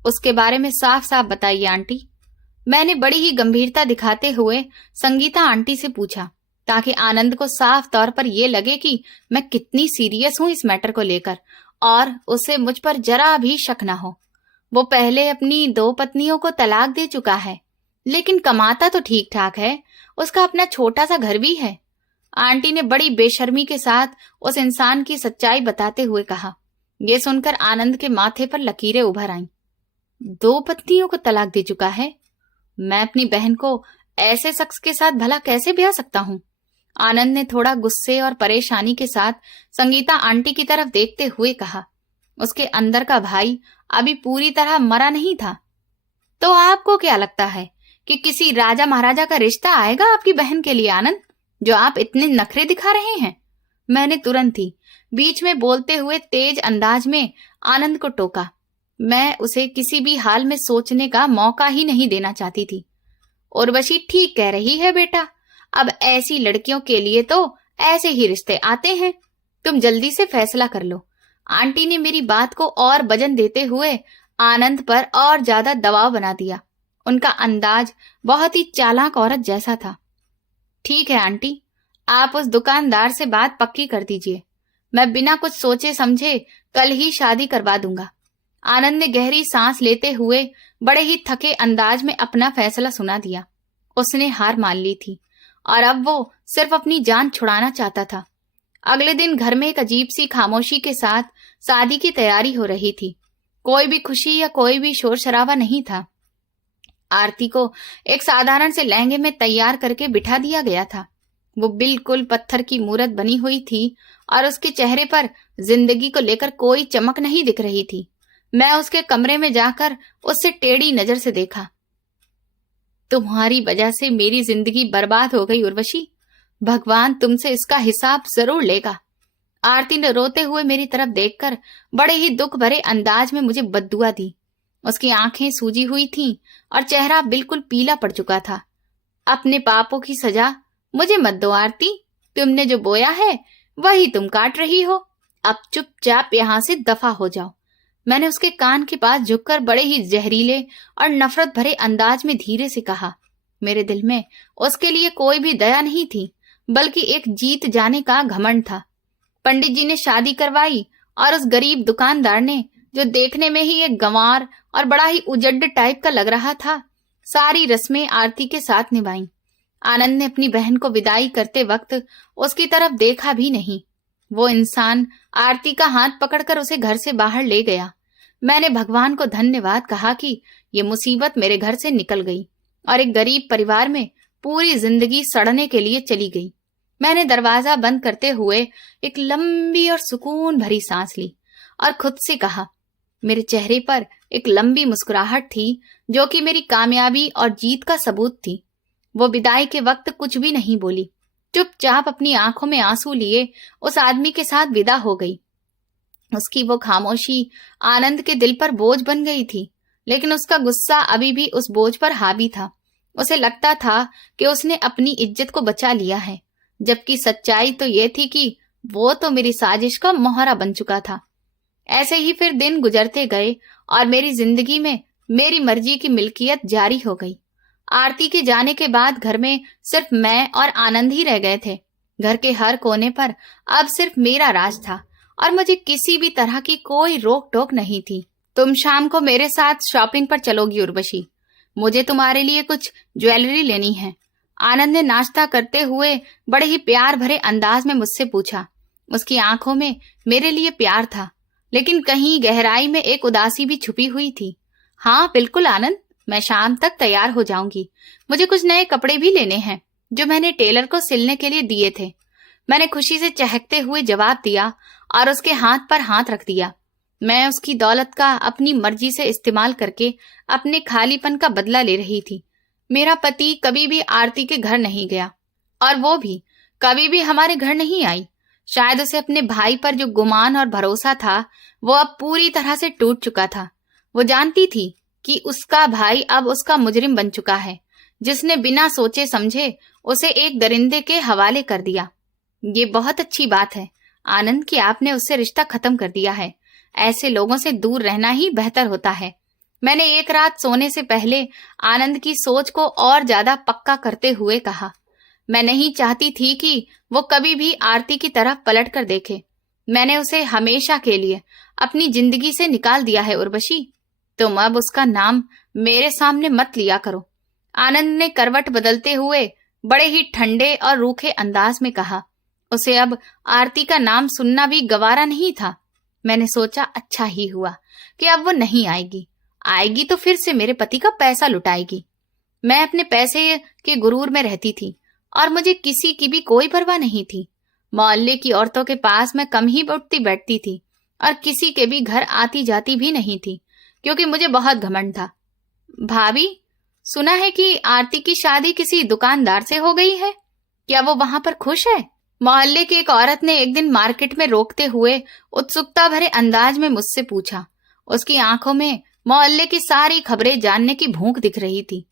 उसके बारे में साफ साफ बताइए आंटी। मैंने बड़ी ही गंभीरता दिखाते हुए संगीता आंटी से पूछा, ताकि आनंद को साफ तौर पर यह लगे कि मैं कितनी सीरियस हूं इस मैटर को लेकर और उसे मुझ पर जरा भी शक न हो। वो पहले अपनी 2 पत्नियों को तलाक दे चुका है, लेकिन कमाता तो ठीक ठाक है। उसका अपना छोटा सा घर भी है। आंटी ने बड़ी बेशर्मी के साथ उस इंसान की सच्चाई बताते हुए कहा। यह सुनकर आनंद के माथे पर लकीरें उभर आईं। 2 पत्नियों को तलाक दे चुका है? मैं अपनी बहन को ऐसे शख्स के साथ भला कैसे ब्याह सकता हूं? आनंद ने थोड़ा गुस्से और परेशानी के साथ संगीता आंटी की तरफ देखते हुए कहा। उसके अंदर का भाई अभी पूरी तरह मरा नहीं था। तो आपको क्या लगता है कि किसी राजा महाराजा का रिश्ता आएगा आपकी बहन के लिए आनंद, जो आप इतने नखरे दिखा रहे हैं? मैंने तुरंत ही बीच में बोलते हुए तेज अंदाज में आनंद को टोका। मैं उसे किसी भी हाल में सोचने का मौका ही नहीं देना चाहती थी। उर्वशी ठीक कह रही है बेटा, अब ऐसी लड़कियों के लिए तो ऐसे ही रिश्ते आते हैं। तुम जल्दी से फैसला कर लो। आंटी ने मेरी बात को और वजन देते हुए आनंद पर और ज्यादा दबाव बना दिया। उनका अंदाज बहुत ही चालाक औरत जैसा था। ठीक है आंटी, आप उस दुकानदार से बात पक्की कर दीजिए। मैं बिना कुछ सोचे समझे कल ही शादी करवा दूंगा। आनंद ने गहरी सांस लेते हुए बड़े ही थके अंदाज में अपना फैसला सुना दिया। उसने हार मान ली थी और अब वो सिर्फ अपनी जान छुड़ाना चाहता था। अगले दिन घर में एक अजीब सी खामोशी के साथ शादी की तैयारी हो रही थी। कोई भी खुशी या कोई भी शोर शराबा नहीं था। आरती को एक साधारण से लहंगे में तैयार करके बिठा दिया गया था। वो बिल्कुल पत्थर की मूरत बनी हुई थी और उसके चेहरे पर जिंदगी को लेकर कोई चमक नहीं दिख रही थी। मैं उसके कमरे में जाकर उससे टेढ़ी नजर से देखा। तुम्हारी वजह से मेरी जिंदगी बर्बाद हो गई उर्वशी। भगवान तुमसे इसका हिसाब जरूर लेगा। आरती ने रोते हुए मेरी तरफ देखकर बड़े ही दुख भरे अंदाज में मुझे बद्दुआ दी। उसकी आंखें सूजी हुई थीं और चेहरा बिल्कुल पीला पड़ चुका था। अपने पापों की सजा मुझे मत दो आरती। तुमने जो बोया है वही तुम काट रही हो। अब चुपचाप यहां से दफा हो जाओ। मैंने उसके कान के पास झुककर बड़े ही जहरीले और नफरत भरे अंदाज में धीरे से कहा। मेरे दिल में उसके लिए कोई भी दया नहीं थी, बल्कि एक जीत जाने का घमंड था। पंडित जी ने शादी करवाई और उस गरीब दुकानदार ने, जो देखने में ही एक गंवार और बड़ा ही उजड्ड टाइप का लग रहा था, सारी रस्में आरती के साथ निभाई। आनंद ने अपनी बहन को विदाई करते वक्त उसकी तरफ देखा भी नहीं। वो इंसान आरती का हाथ पकड़कर उसे घर से बाहर ले गया। मैंने भगवान को धन्यवाद कहा कि ये मुसीबत मेरे घर से निकल गई और एक गरीब परिवार में पूरी जिंदगी सड़ने के लिए चली गई। मैंने दरवाजा बंद करते हुए एक लंबी और सुकून भरी सांस ली और खुद से कहा। मेरे चेहरे पर एक लंबी मुस्कुराहट थी, जो कि मेरी कामयाबी और जीत का सबूत थी। वो विदाई के वक्त कुछ भी नहीं बोली, चुपचाप अपनी आंखों में आंसू लिए उस आदमी के साथ विदा हो गई। उसकी वो खामोशी आनंद के दिल पर बोझ बन गई थी, लेकिन उसका गुस्सा अभी भी उस बोझ पर हावी था। उसे लगता था कि उसने अपनी इज्जत को बचा लिया है, जबकि सच्चाई तो ये थी कि वो तो मेरी साजिश का मोहरा बन चुका था। ऐसे ही फिर दिन गुजरते गए और मेरी जिंदगी में मेरी मर्जी की मिल्कियत जारी हो गई। आरती के जाने के बाद घर में सिर्फ मैं और आनंद ही रह गए थे। घर के हर कोने पर अब सिर्फ मेरा राज था और मुझे किसी भी तरह की कोई रोक टोक नहीं थी। तुम शाम को मेरे साथ शॉपिंग पर चलोगी उर्वशी? मुझे तुम्हारे लिए कुछ ज्वेलरी लेनी है। आनंद ने नाश्ता करते हुए बड़े ही प्यार भरे अंदाज में मुझसे पूछा। उसकी आंखों में मेरे लिए प्यार था, लेकिन कहीं गहराई में एक उदासी भी छुपी हुई थी। हाँ बिल्कुल आनंद, मैं शाम तक तैयार हो जाऊंगी। मुझे कुछ नए कपड़े भी लेने हैं जो मैंने टेलर को सिलने के लिए दिए थे। मैंने खुशी से चहकते हुए जवाब दिया और उसके हाथ पर हाथ रख दिया। मैं उसकी दौलत का अपनी मर्जी से इस्तेमाल करके अपने खालीपन का बदला ले रही थी। मेरा पति कभी भी आरती के घर नहीं गया और वो भी कभी भी हमारे घर नहीं आई। शायद उसे अपने भाई पर जो गुमान और भरोसा था वो अब पूरी तरह से टूट चुका था। वो जानती थी कि उसका भाई अब उसका मुजरिम बन चुका है, जिसने बिना सोचे समझे उसे एक दरिंदे के हवाले कर दिया। ये बहुत अच्छी बात है आनंद कि आपने उससे रिश्ता खत्म कर दिया है। ऐसे लोगों से दूर रहना ही बेहतर होता है। मैंने एक रात सोने से पहले आनंद की सोच को और ज्यादा पक्का करते हुए कहा। मैं नहीं चाहती थी कि वो कभी भी आरती की तरफ पलट कर देखे। मैंने उसे हमेशा के लिए अपनी जिंदगी से निकाल दिया है उर्वशी। तुम अब उसका नाम मेरे सामने मत लिया करो। आनंद ने करवट बदलते हुए बड़े ही ठंडे और रूखे अंदाज में कहा। उसे अब आरती का नाम सुनना भी गवारा नहीं था। मैंने सोचा अच्छा ही हुआ कि अब वो नहीं आएगी। आएगी तो फिर से मेरे पति का पैसा लुटाएगी। मैं अपने पैसे के गुरूर में रहती थी और मुझे किसी की भी कोई परवाह नहीं थी। मोहल्ले की औरतों के पास मैं कम ही उठती बैठती थी और किसी के भी घर आती जाती भी नहीं थी, क्योंकि मुझे बहुत घमंड था। भाभी, सुना है कि आरती की शादी किसी दुकानदार से हो गई है। क्या वो वहां पर खुश है? मोहल्ले की एक औरत ने एक दिन मार्केट में रोकते हुए उत्सुकता भरे अंदाज में मुझसे पूछा। उसकी आंखों में मोहल्ले की सारी खबरें जानने की भूख दिख रही थी।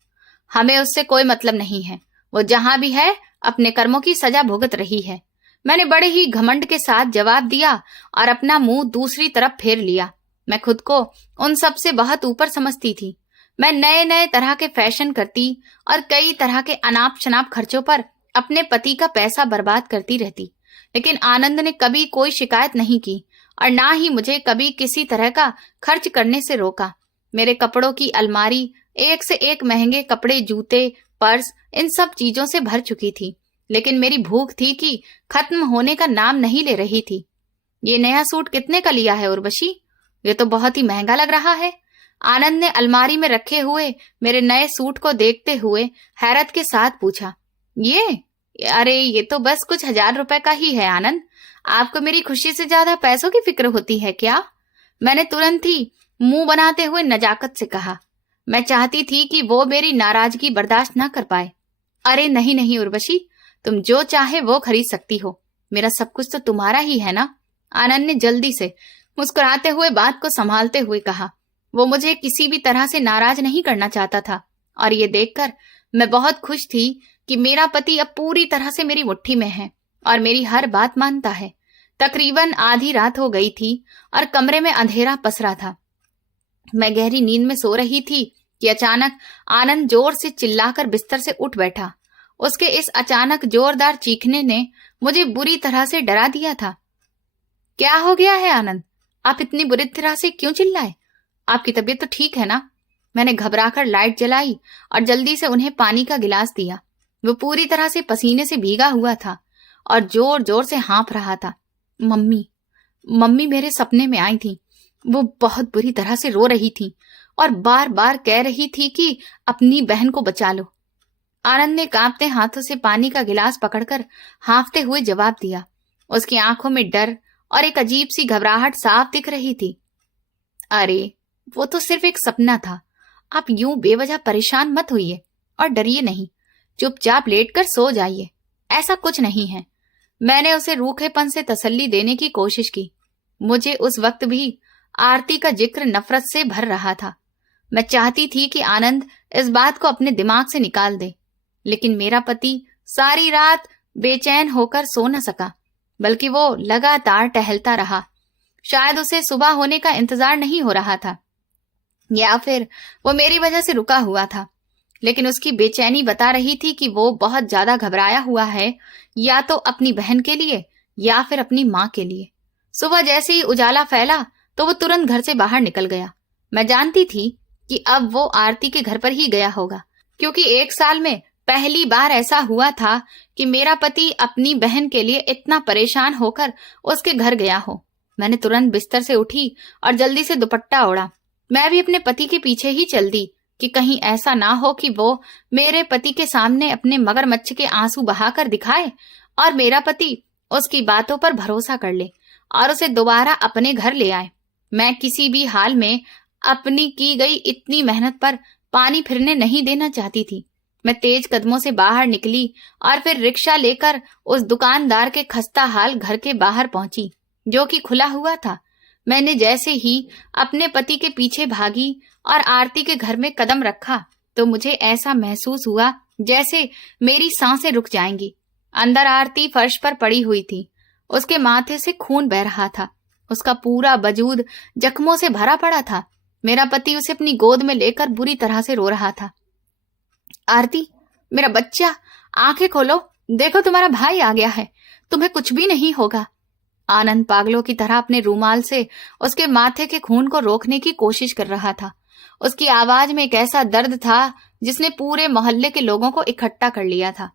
हमें उससे कोई मतलब नहीं है। वो जहां भी है अपने कर्मों की सजा भुगत रही है। मैंने बड़े ही घमंड के साथ जवाब दिया और अपना मुंह दूसरी तरफ फेर लिया। मैं खुद को उन सब से बहुत ऊपर समझती थी। मैं नए नए तरह के फैशन करती और कई तरह के अनाप शनाप खर्चों पर अपने पति का पैसा बर्बाद करती रहती, लेकिन आनंद ने कभी कोई शिकायत नहीं की और ना ही मुझे कभी किसी तरह का खर्च करने से रोका। मेरे कपड़ों की अलमारी एक से एक महंगे कपड़े, जूते, पर्स, इन सब चीजों से भर चुकी थी, लेकिन मेरी भूख थी कि खत्म होने का नाम नहीं ले रही थी। ये नया सूट कितने का लिया है उर्वशी? ये तो बहुत ही महंगा लग रहा है। आनंद ने अलमारी में रखे हुए मेरे नए सूट को देखते हुए हैरत के साथ पूछा। अरे ये तो बस कुछ 1000 रुपए का ही है आनंद। आपको मेरी खुशी से ज्यादा पैसों की फिक्र होती है क्या? मैंने तुरंत ही मुंह बनाते हुए नजाकत से कहा। मैं चाहती थी कि वो मेरी नाराजगी बर्दाश्त ना कर पाए। अरे नहीं नहीं उर्वशी, तुम जो चाहे वो खरीद सकती हो। मेरा सब कुछ तो तुम्हारा ही है ना। आनंद ने जल्दी से मुस्कुराते हुए बात को संभालते हुए कहा। वो मुझे किसी भी तरह से नाराज नहीं करना चाहता था और ये देखकर मैं बहुत खुश थी कि मेरा पति अब पूरी तरह से मेरी मुट्ठी में है और मेरी हर बात मानता है। तकरीबन आधी रात हो गई थी और कमरे में अंधेरा पसरा था। मैं गहरी नींद में सो रही थी कि अचानक आनंद जोर से चिल्लाकर बिस्तर से उठ बैठा। उसके इस अचानक जोरदार चीखने ने मुझे बुरी तरह से डरा दिया था। क्या हो गया है आनंद? आप इतनी बुरी तरह से क्यों चिल्लाए? आपकी तबीयत तो ठीक है ना? मैंने घबराकर लाइट जलाई और जल्दी से उन्हें पानी का गिलास दिया। वो पूरी तरह से पसीने से भीगा हुआ था और जोर जोर से हाँफ रहा था। मम्मी मेरे सपने में आई थी। वो बहुत बुरी तरह से रो रही थी और बार बार कह रही थी कि अपनी बहन को बचा लो। आनंद ने कांपते हाथों से पानी का गिलास पकड़कर हाँफते हुए जवाब दिया। उसकी आंखों में डर और एक अजीब सी घबराहट साफ दिख रही थी। अरे वो तो सिर्फ एक सपना था। आप यूं बेवजह परेशान मत होइए और डरिए नहीं। चुपचाप लेटकर सो जाइए। ऐसा कुछ नहीं है। मैंने उसे रूखेपन से तसल्ली देने की कोशिश की। मुझे उस वक्त भी आरती का जिक्र नफरत से भर रहा था। मैं चाहती थी कि आनंद इस बात को अपने दिमाग से निकाल दे, लेकिन मेरा पति सारी रात बेचैन होकर सो न सका, बल्कि वो लगातार टहलता रहा। शायद उसे सुबह होने का इंतजार नहीं हो रहा था, या फिर वो मेरी वजह से रुका हुआ था। लेकिन उसकी बेचैनी बता रही थी कि वो बहुत ज्यादा घबराया हुआ है, या तो अपनी बहन के लिए या फिर अपनी माँ के लिए। सुबह जैसे ही उजाला फैला तो वो तुरंत घर से बाहर निकल गया। मैं जानती थी कि अब वो आरती के घर पर ही गया होगा, क्योंकि 1 साल में पहली बार ऐसा हुआ था कि मेरा पति अपनी बहन के लिए इतना परेशान होकर उसके घर गया हो। मैंने तुरंत बिस्तर से उठी और जल्दी से दुपट्टा ओढ़ा। मैं भी अपने पति के पीछे ही चल दी कि कहीं ऐसा ना हो कि वो मेरे पति के सामने अपने मगरमच्छ के आंसू बहाकर दिखाए और मेरा पति उसकी बातों पर भरोसा कर ले और उसे दोबारा अपने घर ले आए। मैं किसी भी हाल में अपनी की गई इतनी मेहनत पर पानी फिरने नहीं देना चाहती थी। मैं तेज कदमों से बाहर निकली और फिर रिक्शा लेकर उस दुकानदार के खस्ता हाल घर के बाहर पहुंची, जो कि खुला हुआ था। मैंने जैसे ही अपने पति के पीछे भागी और आरती के घर में कदम रखा तो मुझे ऐसा महसूस हुआ जैसे मेरी सांसें रुक जाएंगी। अंदर आरती फर्श पर पड़ी हुई थी। उसके माथे से खून बह रहा था। उसका पूरा वजूद जख्मों से भरा पड़ा था। मेरा पति उसे अपनी गोद में लेकर बुरी तरह से रो रहा था। आरती, मेरा बच्चा, आंखें खोलो, देखो तुम्हारा भाई आ गया है, तुम्हें कुछ भी नहीं होगा। आनंद पागलों की तरह अपने रूमाल से उसके माथे के खून को रोकने की कोशिश कर रहा था। उसकी आवाज में एक ऐसा दर्द था जिसने पूरे मोहल्ले के लोगों को इकट्ठा कर लिया था।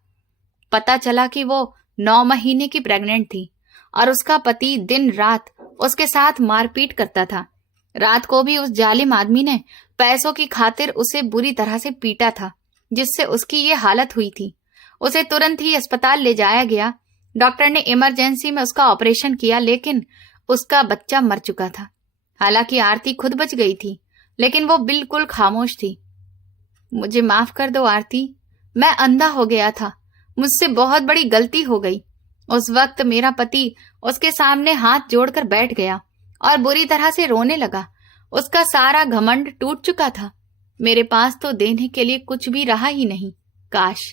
पता चला कि वो 9 महीने की प्रेग्नेंट थी और उसका पति दिन रात उसके साथ मारपीट करता था। रात को भी उस जालिम आदमी ने पैसों की खातिर उसे बुरी तरह से पीटा था, जिससे उसकी ये हालत हुई थी। उसे तुरंत ही अस्पताल ले जाया गया। डॉक्टर ने इमरजेंसी में उसका ऑपरेशन किया, लेकिन उसका बच्चा मर चुका था। हालांकि आरती खुद बच गई थी, लेकिन वो बिल्कुल खामोश थी। मुझे माफ कर दो आरती, मैं अंधा हो गया था, मुझसे बहुत बड़ी गलती हो गई। उस वक्त मेरा पति उसके सामने हाथ जोड़कर बैठ गया और बुरी तरह से रोने लगा। उसका सारा घमंड टूट चुका था। मेरे पास तो देने के लिए कुछ भी रहा ही नहीं। काश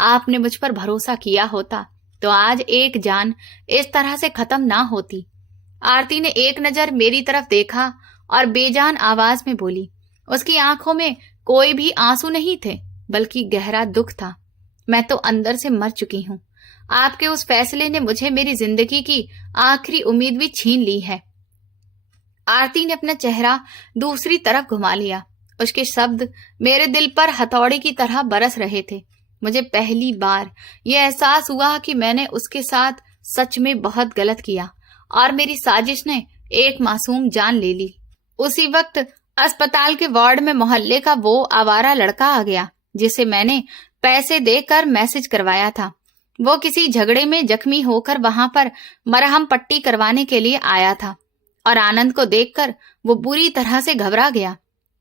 आपने मुझ पर भरोसा किया होता तो आज एक जान इस तरह से खत्म ना होती। आरती ने एक नजर मेरी तरफ देखा और बेजान आवाज में बोली। उसकी आंखों में कोई भी आंसू नहीं थे, बल्कि गहरा दुख था। मैं तो अंदर से मर चुकी हूँ। आपके उस फैसले ने मुझे मेरी जिंदगी की आखिरी उम्मीद भी छीन ली है। आरती ने अपना चेहरा दूसरी तरफ घुमा लिया। उसके शब्द मेरे दिल पर हथौड़े की तरह बरस रहे थे। मुझे पहली बार यह एहसास हुआ कि मैंने उसके साथ सच में बहुत गलत किया और मेरी साजिश ने एक मासूम जान ले ली। उसी वक्त अस्पताल के वार्ड में मोहल्ले का वो आवारा लड़का आ गया जिसे मैंने पैसे देकर मैसेज करवाया था। वो किसी झगड़े में जख्मी होकर वहां पर मरहम पट्टी करवाने के लिए आया था और आनंद को देखकर वो बुरी तरह से घबरा गया।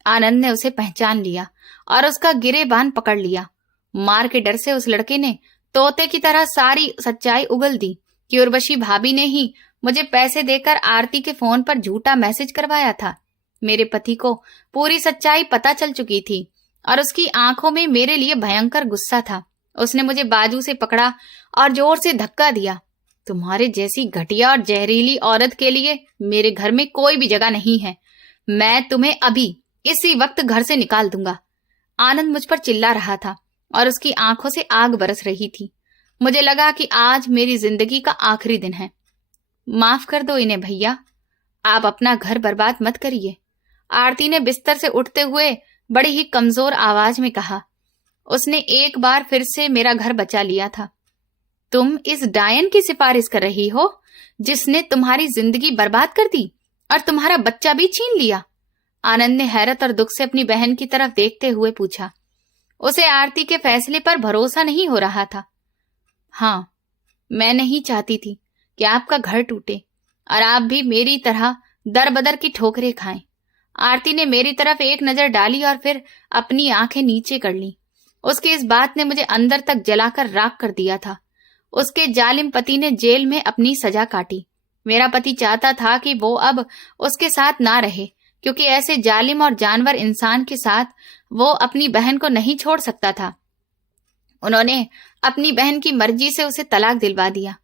आनंद ने उसे पहचान लिया और उसका गिरेबान पकड़ लिया। मार के डर से उस लड़के ने तोते की तरह सारी सच्चाई उगल दी कि उर्वशी भाभी ने ही मुझे पैसे देकर आरती के फोन पर झूठा मैसेज करवाया था। मेरे पति को पूरी सच्चाई पता चल चुकी थी और उसकी आंखों में मेरे लिए भयंकर गुस्सा था। उसने मुझे बाजू से पकड़ा और जोर से धक्का दिया। तुम्हारे जैसी घटिया और जहरीली औरत के लिए मेरे घर में कोई भी जगह नहीं है। मैं तुम्हें अभी इसी वक्त घर से निकाल दूंगा। आनंद मुझ पर चिल्ला रहा था और उसकी आंखों से आग बरस रही थी। मुझे लगा कि आज मेरी जिंदगी का आखिरी दिन है। माफ कर दो इन्हें भैया, आप अपना घर बर्बाद मत करिए। आरती ने बिस्तर से उठते हुए बड़ी ही कमजोर आवाज में कहा। उसने एक बार फिर से मेरा घर बचा लिया था। तुम इस डायन की सिफारिश कर रही हो जिसने तुम्हारी जिंदगी बर्बाद कर दी और तुम्हारा बच्चा भी छीन लिया? आनंद ने हैरत और दुख से अपनी बहन की तरफ देखते हुए पूछा। उसे आरती के फैसले पर भरोसा नहीं हो रहा था। हाँ, मैं नहीं चाहती थी कि आपका घर टूटे और आप भी मेरी तरह दर बदर की ठोकरें खाएं। आरती ने मेरी तरफ एक नजर डाली और फिर अपनी आंखें नीचे कर ली। उसकी इस बात ने मुझे अंदर तक जलाकर राख कर दिया था। उसके जालिम पति ने जेल में अपनी सजा काटी, मेरा पति चाहता था कि वो अब उसके साथ ना रहे, क्योंकि ऐसे जालिम और जानवर इंसान के साथ वो अपनी बहन को नहीं छोड़ सकता था। उन्होंने अपनी बहन की मर्जी से उसे तलाक दिलवा दिया।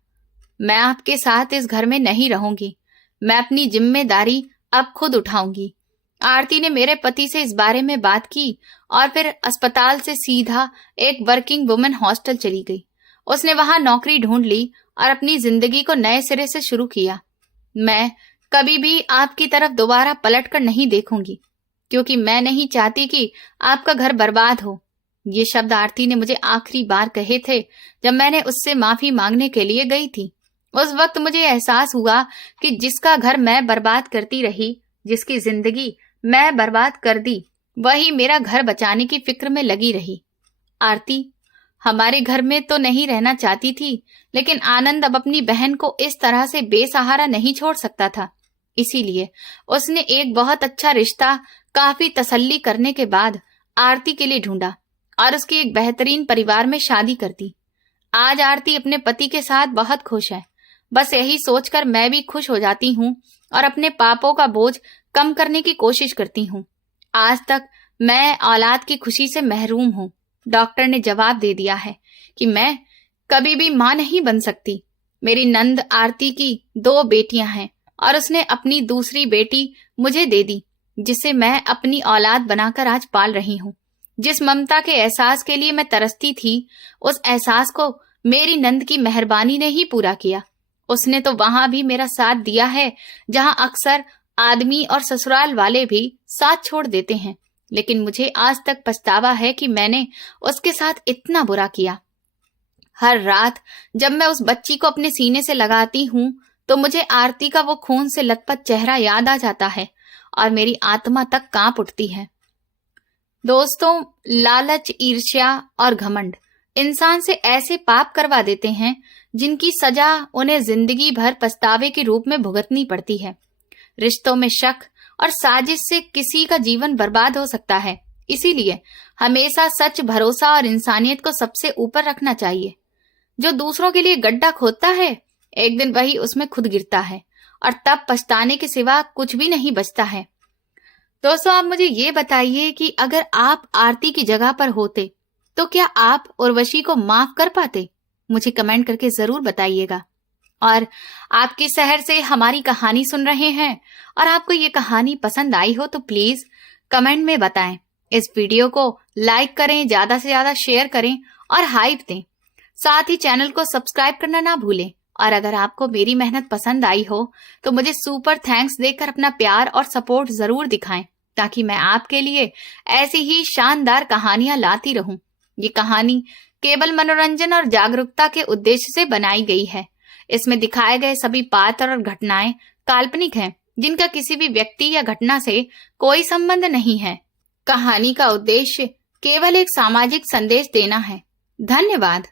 मैं आपके साथ इस घर में नहीं रहूंगी। मैं अपनी जिम्मेदारी अब खुद उठाऊंगी। आरती ने मेरे पति से इस बारे में बात की और फिर अस्पताल से सीधा एक वर्किंग वुमेन हॉस्टल चली गई। उसने वहां नौकरी ढूंढ ली और अपनी जिंदगी को नए सिरे से शुरू किया। मैं कभी भी आपकी तरफ दोबारा पलटकर नहीं देखूंगी, क्योंकि मैं नहीं चाहती कि आपका घर बर्बाद हो। ये शब्द आरती ने मुझे आखिरी बार कहे थे जब मैंने उससे माफी मांगने के लिए गई थी। उस वक्त मुझे एहसास हुआ कि जिसका घर मैं बर्बाद करती रही, जिसकी जिंदगी मैं बर्बाद कर दी, वही मेरा घर बचाने की फिक्र में लगी रही। आरती हमारे घर में तो नहीं रहना चाहती थी, लेकिन आनंद अब अपनी बहन को इस तरह से बेसहारा नहीं छोड़ सकता था। इसीलिए उसने एक बहुत अच्छा रिश्ता काफी तसल्ली करने के बाद आरती के लिए ढूंढा और उसकी एक बेहतरीन परिवार में शादी कर दी। आज आरती अपने पति के साथ बहुत खुश है। बस यही सोचकर मैं भी खुश हो जाती हूँ और अपने पापों का बोझ कम करने की कोशिश करती हूँ। आज तक मैं औलाद की खुशी से महरूम हूँ। डॉक्टर ने जवाब दे दिया है कि मैं कभी भी मां नहीं बन सकती। मेरी नंद आरती की 2 बेटियां हैं और उसने अपनी दूसरी बेटी मुझे दे दी, जिसे मैं अपनी औलाद बनाकर आज पाल रही हूँ। जिस ममता के एहसास के लिए मैं तरसती थी, उस एहसास को मेरी नंद की मेहरबानी ने ही पूरा किया। उसने तो वहां भी मेरा साथ दिया है जहां अक्सर आदमी और ससुराल वाले भी साथ छोड़ देते हैं, लेकिन मुझे आज तक पछतावा है कि मैंने उसके साथ इतना बुरा किया। हर रात जब मैं उस बच्ची को अपने सीने से लगाती हूँ तो मुझे आरती का वो खून से लथपथ चेहरा याद आ जाता है और मेरी आत्मा तक कांप उठती है। दोस्तों, लालच, ईर्ष्या और घमंड इंसान से ऐसे पाप करवा देते हैं जिनकी सजा उन्हें जिंदगी भर पछतावे के रूप में भुगतनी पड़ती है। रिश्तों में शक और साजिश से किसी का जीवन बर्बाद हो सकता है। इसीलिए हमेशा सच, भरोसा और इंसानियत को सबसे ऊपर रखना चाहिए। जो दूसरों के लिए गड्ढा खोदता है, एक दिन वही उसमें खुद गिरता है और तब पछताने के सिवा कुछ भी नहीं बचता है। दोस्तों, आप मुझे ये बताइए कि अगर आप आरती की जगह पर होते तो क्या आप उर्वशी को माफ कर पाते? मुझे कमेंट करके जरूर बताइएगा। और आप किस शहर से हमारी कहानी सुन रहे हैं और आपको ये कहानी पसंद आई हो तो प्लीज कमेंट में बताएं। इस वीडियो को लाइक करें, ज्यादा से ज्यादा शेयर करें और हाइप दें। साथ ही चैनल को सब्सक्राइब करना ना भूलें। और अगर आपको मेरी मेहनत पसंद आई हो तो मुझे सुपर थैंक्स देकर अपना प्यार और सपोर्ट जरूर दिखाएं, ताकि मैं आपके लिए ऐसी ही शानदार कहानियां लाती रहूं। ये कहानी केवल मनोरंजन और जागरूकता के उद्देश्य से बनाई गई है। इसमें दिखाए गए सभी पात्र और घटनाएं काल्पनिक हैं, जिनका किसी भी व्यक्ति या घटना से कोई संबंध नहीं है। कहानी का उद्देश्य केवल एक सामाजिक संदेश देना है। धन्यवाद।